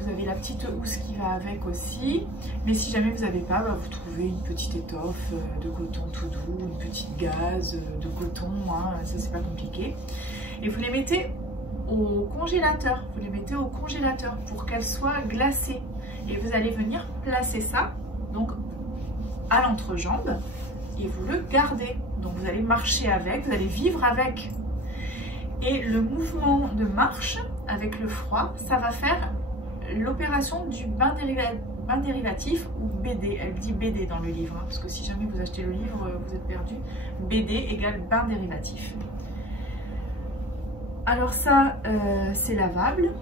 Vous avez la petite housse qui va avec aussi, mais si jamais vous n'avez pas, vous trouvez une petite étoffe de coton tout doux, une petite gaze de coton, hein, ça c'est pas compliqué. Et vous les mettez au congélateur, pour qu'elles soient glacées. Et vous allez venir placer ça donc à l'entrejambe et vous le gardez. Donc vous allez marcher avec, vous allez vivre avec. Et le mouvement de marche avec le froid, ça va faire l'opération du bain dérivatif ou BD. Elle dit BD dans le livre, hein, parce que si jamais vous achetez le livre, vous êtes perdu. BD égale bain dérivatif. Alors ça, c'est lavable.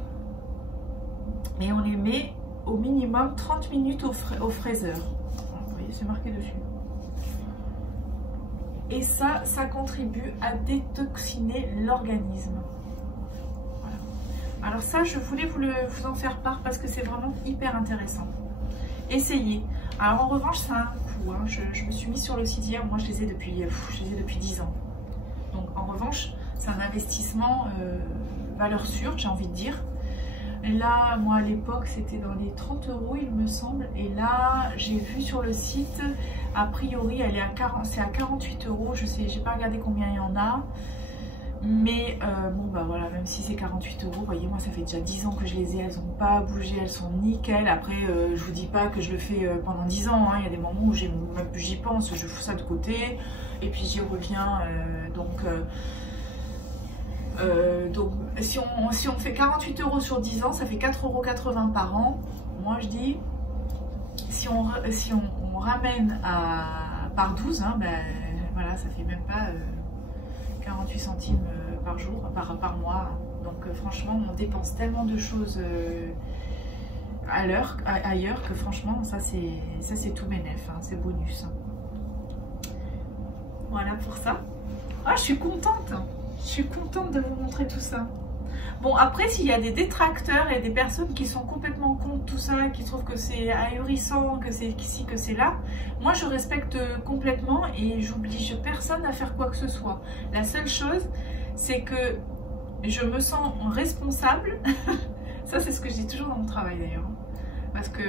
Et on les met au minimum 30 minutes au fraiseur. Vous voyez, c'est marqué dessus. Et ça contribue à détoxiner l'organisme. Alors ça, je voulais vous en faire part parce que c'est vraiment hyper intéressant. Essayez. Alors en revanche, ça a un coût. Hein. Je me suis mis sur le site hier. Moi, je les ai depuis 10 ans. Donc en revanche, c'est un investissement valeur sûre, j'ai envie de dire. Là, moi à l'époque, c'était dans les 30 €, il me semble. Et là, j'ai vu sur le site, a priori, c'est à 48 €. Je sais, j'ai pas regardé combien il y en a. Mais bon bah voilà, même si c'est 48 €, vous voyez, moi ça fait déjà 10 ans que je les ai, elles n'ont pas bougé, elles sont nickel. Après je vous dis pas que je le fais pendant 10 ans, hein. Il y a des moments où j'y pense, je fous ça de côté et puis j'y reviens. Donc si on fait 48 € sur 10 ans, ça fait 4,80 € par an. Moi je dis, si on ramène par 12, hein, ben, voilà, ça fait même pas 48 centimes par jour, par mois. Donc franchement, on dépense tellement de choses ailleurs que franchement, ça c'est tout bénef, hein, c'est bonus. Hein. Voilà pour ça. Ah, je suis contente de vous montrer tout ça. Bon, après, s'il y a des détracteurs et des personnes qui sont complètement contre tout ça, qui trouvent que c'est ahurissant, que c'est ici, que c'est là, moi je respecte complètement et j'oblige personne à faire quoi que ce soit. La seule chose, c'est que je me sens responsable. Ça, c'est ce que je dis toujours dans mon travail d'ailleurs. Parce que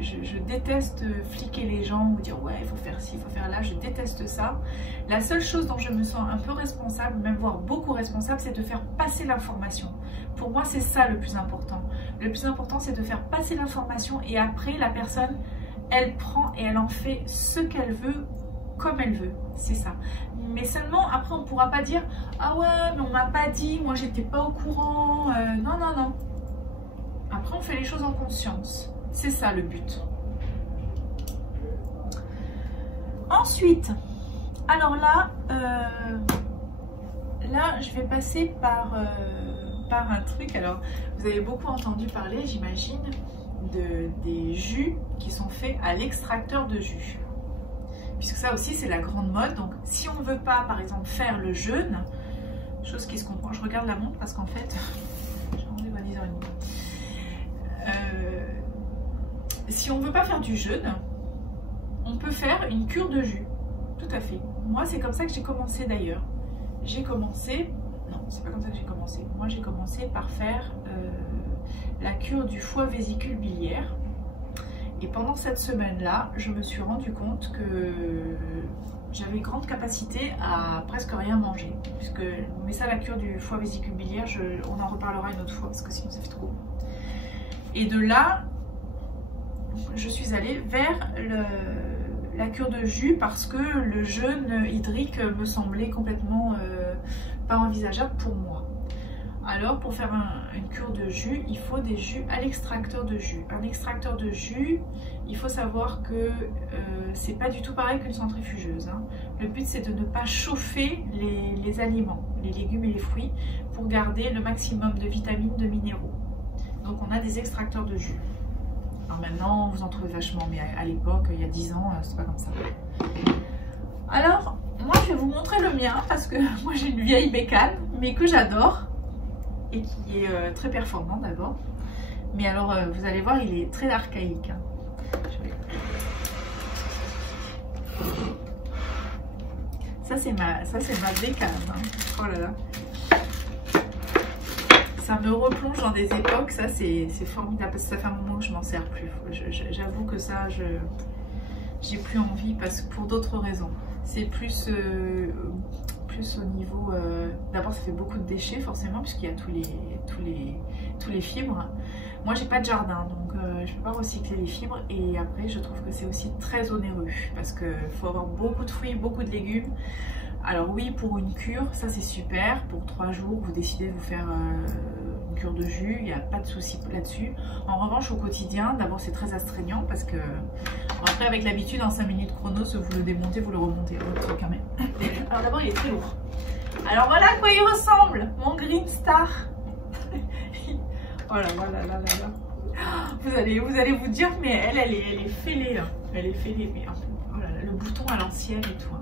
je déteste fliquer les gens ou dire ouais il faut faire ci, il faut faire là, je déteste ça. La seule chose dont je me sens un peu responsable, même voire beaucoup responsable, c'est de faire passer l'information. Pour moi c'est ça le plus important. Le plus important c'est de faire passer l'information et après la personne elle prend et elle en fait ce qu'elle veut comme elle veut, c'est ça. Mais seulement après on ne pourra pas dire ah ouais mais on m'a pas dit, moi j'étais pas au courant, non non non. Après on fait les choses en conscience. C'est ça le but. Ensuite, alors là, je vais passer par un truc. Alors, vous avez beaucoup entendu parler, j'imagine, des jus qui sont faits à l'extracteur de jus. Puisque ça aussi, c'est la grande mode. Donc, si on ne veut pas, par exemple, faire le jeûne, chose qui se comprend. Je regarde la montre parce qu'en fait, j'ai rendez-vous à 10h30. Si on ne veut pas faire du jeûne, on peut faire une cure de jus. Tout à fait. Moi, c'est comme ça que j'ai commencé d'ailleurs. J'ai commencé... Non, c'est pas comme ça que j'ai commencé. Moi, j'ai commencé par faire la cure du foie vésicule biliaire. Et pendant cette semaine-là, je me suis rendu compte que j'avais grande capacité à presque rien manger. Puisque, mais ça, la cure du foie vésicule biliaire, on en reparlera une autre fois parce que sinon ça fait trop. Et de là, je suis allée vers la cure de jus parce que le jeûne hydrique me semblait complètement pas envisageable pour moi. Alors pour faire une cure de jus, il faut des jus à l'extracteur de jus. Un extracteur de jus, il faut savoir que c'est pas du tout pareil qu'une centrifugeuse. Hein. Le but c'est de ne pas chauffer les aliments, les légumes et les fruits pour garder le maximum de vitamines, de minéraux. Donc on a des extracteurs de jus. Alors maintenant vous en trouvez vachement, mais à l'époque, il y a 10 ans, c'est pas comme ça. Alors moi je vais vous montrer le mien parce que moi j'ai une vieille bécane, mais que j'adore et qui est très performant d'abord. Mais alors vous allez voir, il est très archaïque. Hein. Ça c'est ma bécane. Hein. Oh là là. Ça me replonge dans des époques, ça c'est formidable parce que ça fait un moment que je m'en sers plus. J'avoue que ça, j'ai plus envie parce que pour d'autres raisons. C'est plus au niveau... D'abord ça fait beaucoup de déchets forcément puisqu'il y a tous les fibres. Moi j'ai pas de jardin donc je peux pas recycler les fibres et après je trouve que c'est aussi très onéreux parce qu'il faut avoir beaucoup de fruits, beaucoup de légumes. Alors oui, pour une cure, ça c'est super. Pour 3 jours, vous décidez de vous faire une cure de jus, il n'y a pas de souci là-dessus. En revanche, au quotidien, d'abord c'est très astreignant parce que après avec l'habitude, en 5 minutes chrono, vous le démontez, vous le remontez. Autre truc, hein, mais... Alors d'abord, il est très lourd. Alors voilà à quoi il ressemble, mon Green Star. Oh là là là là là. Vous allez vous dire, mais elle est fêlée là. Elle est fêlée, mais oh là là, le bouton à l'ancienne et tout.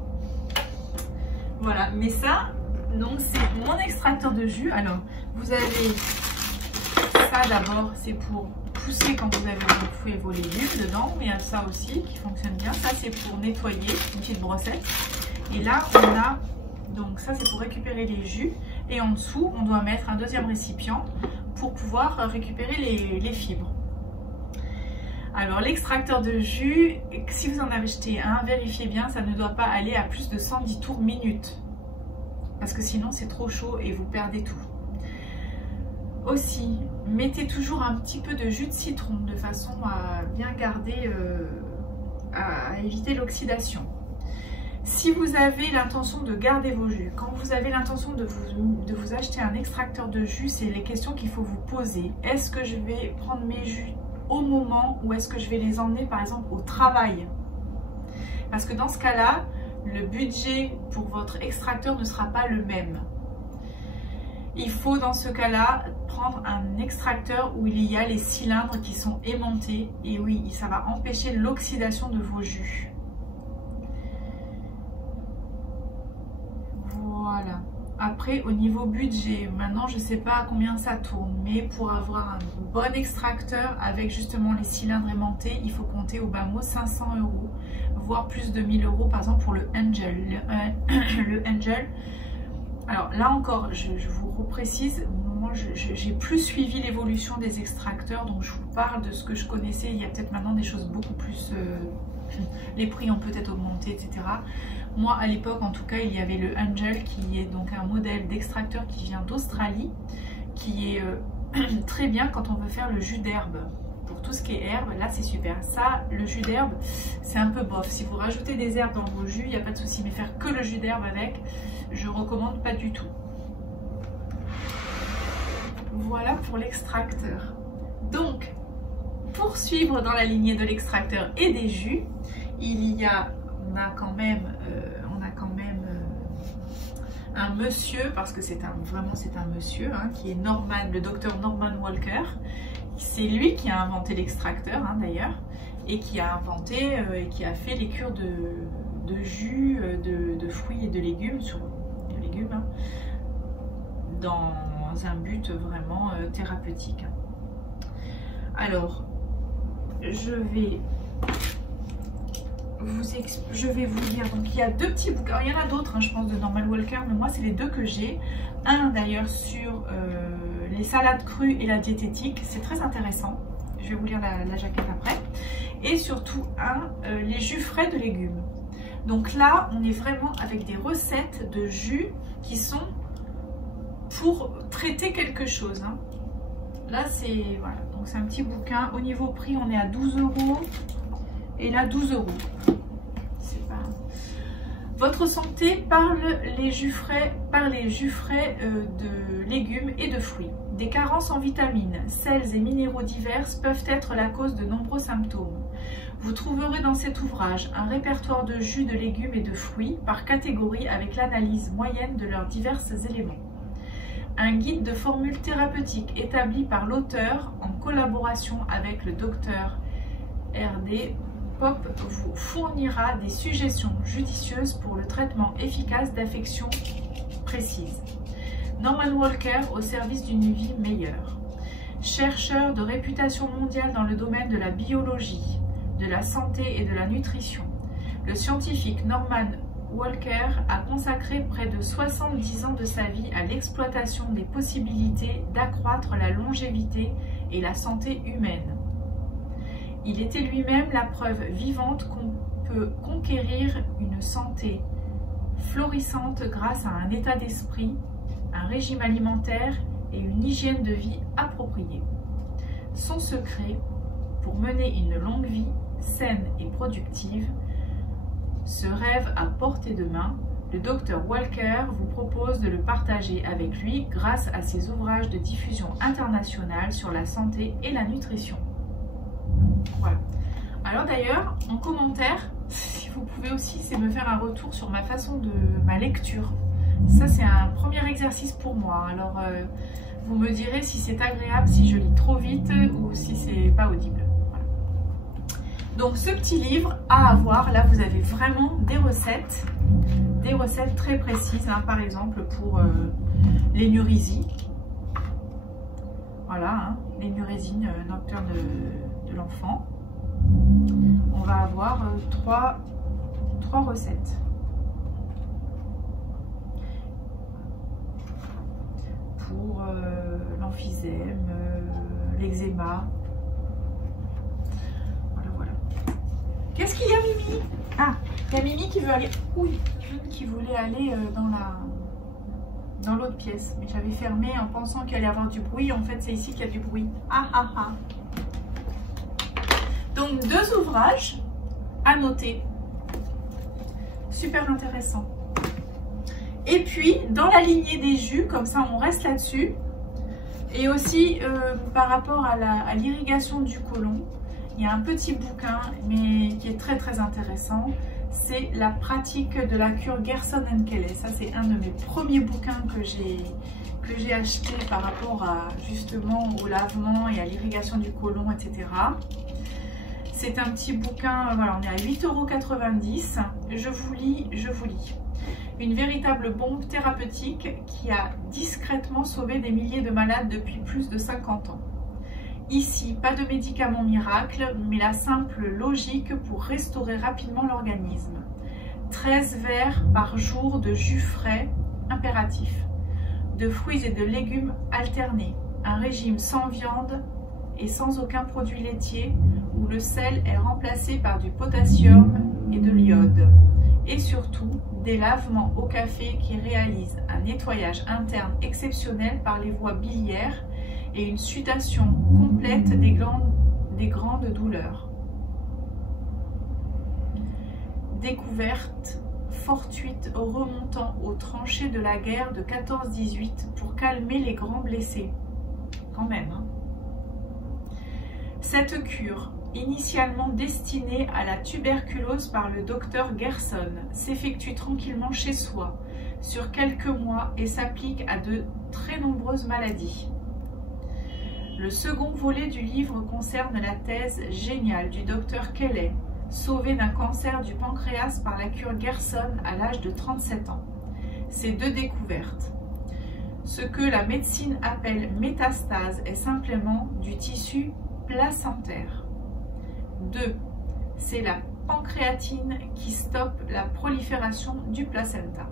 Voilà, mais ça, donc c'est mon extracteur de jus. Alors, vous avez ça d'abord, c'est pour pousser quand vous avez vos fruits et vos légumes dedans. Mais il y a ça aussi qui fonctionne bien. Ça, c'est pour nettoyer, une petite brossette. Et là, on a, donc ça, c'est pour récupérer les jus. Et en dessous, on doit mettre un deuxième récipient pour pouvoir récupérer les fibres. Alors l'extracteur de jus, si vous en avez acheté un, vérifiez bien, ça ne doit pas aller à plus de 110 tours minute. Parce que sinon c'est trop chaud et vous perdez tout. Aussi, mettez toujours un petit peu de jus de citron de façon à bien garder, à éviter l'oxydation. Si vous avez l'intention de garder vos jus, quand vous avez l'intention de vous acheter un extracteur de jus, c'est les questions qu'il faut vous poser. Est-ce que je vais prendre mes jus au moment où est-ce que je vais les emmener par exemple au travail? Parce que dans ce cas-là, le budget pour votre extracteur ne sera pas le même. Il faut dans ce cas-là prendre un extracteur où il y a les cylindres qui sont aimantés et oui, ça va empêcher l'oxydation de vos jus. Voilà. Après, au niveau budget, maintenant je sais pas à combien ça tourne, mais pour avoir un bon extracteur avec justement les cylindres aimantés, il faut compter au bas mot 500 €, voire plus de 1000 € par exemple pour le Angel. Le Angel, alors là encore, je vous reprécise, moi j'ai plus suivi l'évolution des extracteurs, donc je vous parle de ce que je connaissais. Il y a peut-être maintenant des choses beaucoup plus... les prix ont peut-être augmenté, etc. Moi, à l'époque, en tout cas, il y avait le Angel qui est donc un modèle d'extracteur qui vient d'Australie, qui est très bien quand on veut faire le jus d'herbe. Pour tout ce qui est herbe, là, c'est super. Ça, le jus d'herbe, c'est un peu bof. Si vous rajoutez des herbes dans vos jus, il n'y a pas de souci. Mais faire que le jus d'herbe avec, je recommande pas du tout. Voilà pour l'extracteur. Donc, pour suivre dans la lignée de l'extracteur et des jus, on a quand même un monsieur, parce que vraiment c'est un monsieur, hein, qui est le docteur Norman Walker. C'est lui qui a inventé l'extracteur, hein, d'ailleurs, et qui a inventé et qui a fait les cures de jus de fruits et de légumes, hein, dans un but vraiment thérapeutique. Alors, je vais vous dire, donc il y a deux petits bouquins, il y en a d'autres, hein, je pense, de Norman Walker, mais moi c'est les deux que j'ai. Un d'ailleurs sur les salades crues et la diététique, c'est très intéressant, je vais vous lire la jaquette après. Et surtout les jus frais de légumes. Donc là on est vraiment avec des recettes de jus qui sont pour traiter quelque chose, hein. Là c'est, voilà, donc c'est un petit bouquin. Au niveau prix on est à 12 € et là 12 €. C'est pas... Votre santé par les jus frais de légumes et de fruits. Des carences en vitamines, sels et minéraux divers peuvent être la cause de nombreux symptômes. Vous trouverez dans cet ouvrage un répertoire de jus de légumes et de fruits par catégorie avec l'analyse moyenne de leurs divers éléments. Un guide de formules thérapeutiques établi par l'auteur en collaboration avec le docteur R.D. Pop vous fournira des suggestions judicieuses pour le traitement efficace d'affections précises. Norman Walker au service d'une vie meilleure. Chercheur de réputation mondiale dans le domaine de la biologie, de la santé et de la nutrition, le scientifique Norman Walker a consacré près de 70 ans de sa vie à l'exploitation des possibilités d'accroître la longévité et la santé humaine. Il était lui-même la preuve vivante qu'on peut conquérir une santé florissante grâce à un état d'esprit, un régime alimentaire et une hygiène de vie appropriée. Son secret pour mener une longue vie saine et productive, ce rêve à portée de main, le Dr Walker vous propose de le partager avec lui grâce à ses ouvrages de diffusion internationale sur la santé et la nutrition. Voilà. Alors d'ailleurs, en commentaire, si vous pouvez aussi, c'est me faire un retour sur ma façon de ma lecture. Ça, c'est un premier exercice pour moi. Alors, vous me direz si c'est agréable, si je lis trop vite ou si c'est pas audible. Voilà. Donc, ce petit livre à avoir, là, vous avez vraiment des recettes très précises, hein, par exemple pour l'énurésie. Voilà, hein, l'énurésie nocturne de l'enfant. On va avoir trois recettes. Pour l'emphysème, l'eczéma. Voilà. Qu'est-ce qu'il y a, Mimi? Ah, il y a Mimi qui veut aller. Oui, qui voulait aller dans l'autre pièce. Mais j'avais fermé en pensant qu'il allait y avoir du bruit. En fait, c'est ici qu'il y a du bruit. Ah. Donc, 2 ouvrages à noter. Super intéressant. Et puis, dans la lignée des jus, comme ça on reste là-dessus. Et aussi, par rapport à l'irrigation du côlon, il y a un petit bouquin, mais qui est très très intéressant. C'est la pratique de la cure Gerson & Kelly. Ça, c'est un de mes premiers bouquins que j'ai acheté par rapport à justement au lavement et à l'irrigation du côlon, etc. C'est un petit bouquin, voilà, on est à 8,90 €. Je vous lis, je vous lis. Une véritable bombe thérapeutique qui a discrètement sauvé des milliers de malades depuis plus de 50 ans. Ici, pas de médicaments miracles, mais la simple logique pour restaurer rapidement l'organisme. 13 verres par jour de jus frais impératif, de fruits et de légumes alternés, un régime sans viande et sans aucun produit laitier, où le sel est remplacé par du potassium et de l'iode. Et surtout, des lavements au café qui réalisent un nettoyage interne exceptionnel par les voies biliaires et une sudation complète des grandes douleurs. Découverte fortuite remontant aux tranchées de la guerre de 14-18 pour calmer les grands blessés. Quand même, hein. Cette cure, initialement destinée à la tuberculose par le docteur Gerson, s'effectue tranquillement chez soi, sur quelques mois, et s'applique à de très nombreuses maladies. Le second volet du livre concerne la thèse géniale du docteur Kelly, sauvé d'un cancer du pancréas par la cure Gerson à l'âge de 37 ans. Ces deux découvertes. Ce que la médecine appelle métastase est simplement du tissu placentaire. 2. C'est la pancréatine qui stoppe la prolifération du placenta.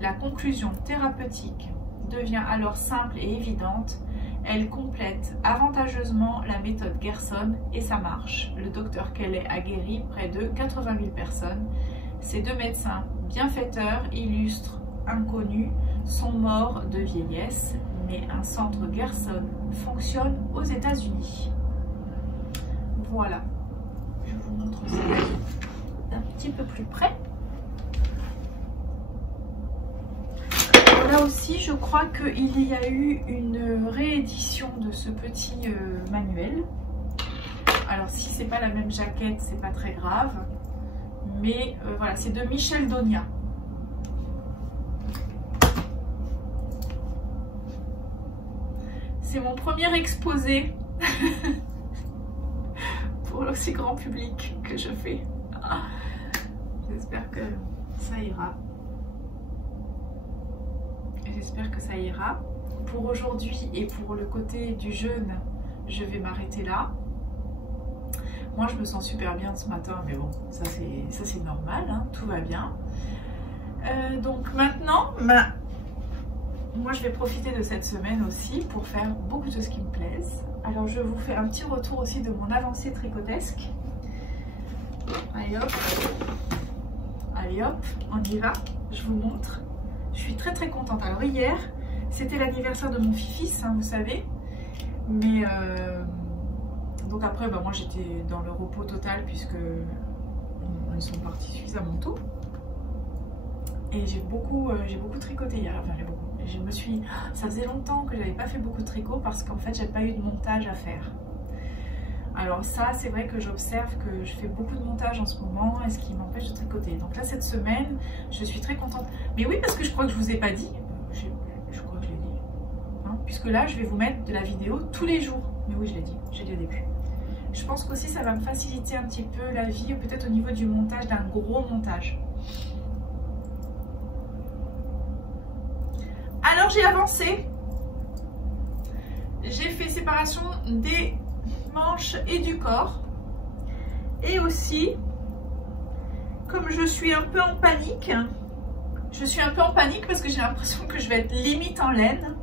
La conclusion thérapeutique devient alors simple et évidente. Elle complète avantageusement la méthode Gerson et ça marche. Le docteur Kelly a guéri près de 80 000 personnes. Ces deux médecins bienfaiteurs, illustres, inconnus, sont morts de vieillesse, mais un centre Gerson fonctionne aux États-Unis. Voilà, je vous montre ça d'un petit peu plus près. Là aussi, je crois qu'il y a eu une réédition de ce petit manuel. Alors, si c'est pas la même jaquette, c'est pas très grave. Mais voilà, c'est de Michel Donia. C'est mon premier exposé pour l'aussi grand public que je fais. J'espère que ça ira. J'espère que ça ira. Pour aujourd'hui et pour le côté du jeûne, je vais m'arrêter là. Moi, je me sens super bien ce matin, mais bon, ça c'est normal, hein, tout va bien. Donc maintenant, moi je vais profiter de cette semaine aussi pour faire beaucoup de choses qui me plaisent. Alors je vous fais un petit retour aussi de mon avancée tricotesque. Allez hop, on y va, je vous montre. Je suis très contente. Alors hier, c'était l'anniversaire de mon fils, hein, vous savez. Mais donc après, bah, moi j'étais dans le repos total puisque ils sont partis suffisamment tôt. Et j'ai beaucoup tricoté hier. Enfin, je me suis... Ça faisait longtemps que j'avais pas fait beaucoup de tricot parce qu'en fait, j'ai pas eu de montage à faire. Alors ça, c'est vrai que j'observe que je fais beaucoup de montage en ce moment et ce qui m'empêche de tricoter. Donc là, cette semaine, je suis très contente. Mais oui, parce que je crois que je vous ai pas dit. Je crois que je l'ai dit. Hein, puisque là, je vais vous mettre de la vidéo tous les jours. Mais oui, je l'ai dit. J'ai dit au début. Je pense qu'aussi, ça va me faciliter un petit peu la vie, peut-être au niveau du montage, d'un gros montage. Alors, j'ai avancé. J'ai fait séparation des manches et du corps. Et aussi, comme je suis un peu en panique, parce que j'ai l'impression que je vais être limite en laine.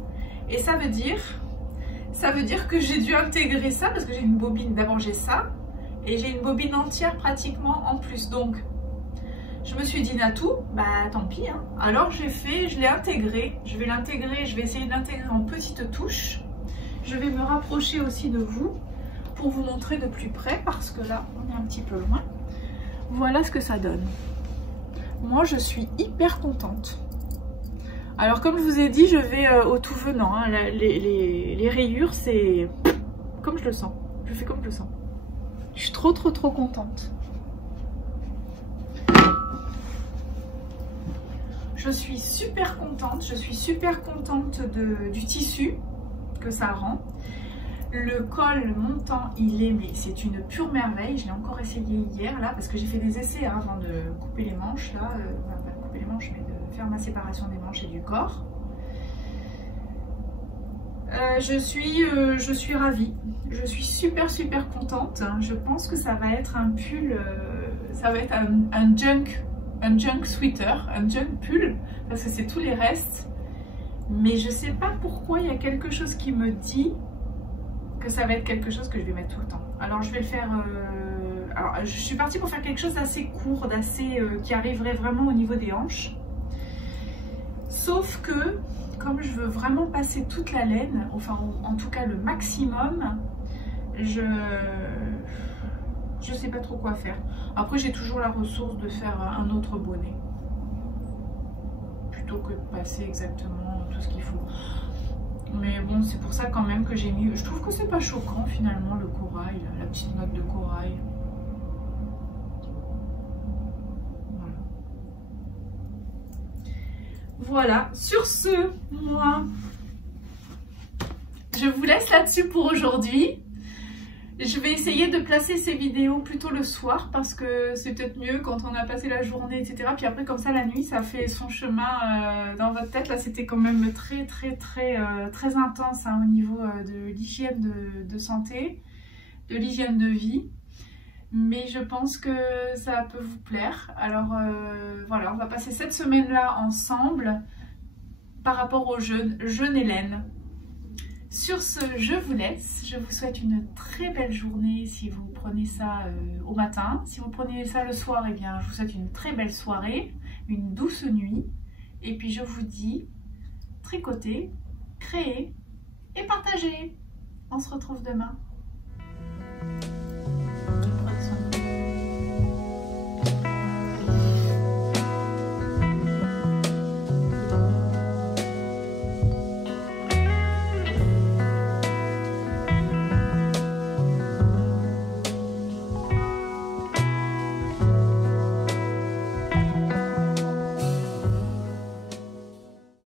Et ça veut dire que j'ai dû intégrer ça parce que j'ai une bobine. D'abord j'ai ça et j'ai une bobine entière pratiquement en plus. Donc je me suis dit Natou, bah tant pis, hein. Alors je l'ai intégré. Je vais essayer de l'intégrer en petites touches. Je vais me rapprocher aussi de vous pour vous montrer de plus près parce que là on est un petit peu loin. Voilà ce que ça donne. Moi je suis hyper contente. Alors comme je vous ai dit, je vais au tout venant, hein. Les rayures c'est comme je le sens, je fais comme je le sens. Je suis trop contente. Je suis super contente, du tissu que ça rend. Le col montant, il est, mais c'est une pure merveille. Je l'ai encore essayé hier là parce que j'ai fait des essais hein, avant de couper les manches là, pas de couper les manches mais de faire ma séparation des manches et du corps. Je suis ravie, je suis super contente. Je pense que ça va être un pull, ça va être un junk sweater, un junk pull parce que c'est tous les restes. Mais je sais pas pourquoi il y a quelque chose qui me dit que ça va être quelque chose que je vais mettre tout le temps. Alors je vais le faire, alors je suis partie pour faire quelque chose d'assez court, d'assez qui arriverait vraiment au niveau des hanches. Sauf que comme je veux vraiment passer toute la laine, enfin en tout cas le maximum, je sais pas trop quoi faire. Après j'ai toujours la ressource de faire un autre bonnet plutôt que de passer exactement tout ce qu'il faut. Mais bon, c'est pour ça quand même que j'ai mis... Je trouve que c'est pas choquant finalement le corail, la petite note de corail. Voilà, sur ce, moi, je vous laisse là-dessus pour aujourd'hui. Je vais essayer de placer ces vidéos plutôt le soir parce que c'est peut-être mieux quand on a passé la journée, etc. Puis après, comme ça, la nuit, ça fait son chemin dans votre tête. Là, c'était quand même très intense hein, au niveau de l'hygiène de santé, de l'hygiène de vie. Mais je pense que ça peut vous plaire. Alors voilà, on va passer cette semaine-là ensemble par rapport au jeûne et laine. Sur ce, je vous laisse. Je vous souhaite une très belle journée si vous prenez ça au matin. Si vous prenez ça le soir, eh bien, je vous souhaite une très belle soirée, une douce nuit. Et puis je vous dis, tricotez, créez et partagez. On se retrouve demain.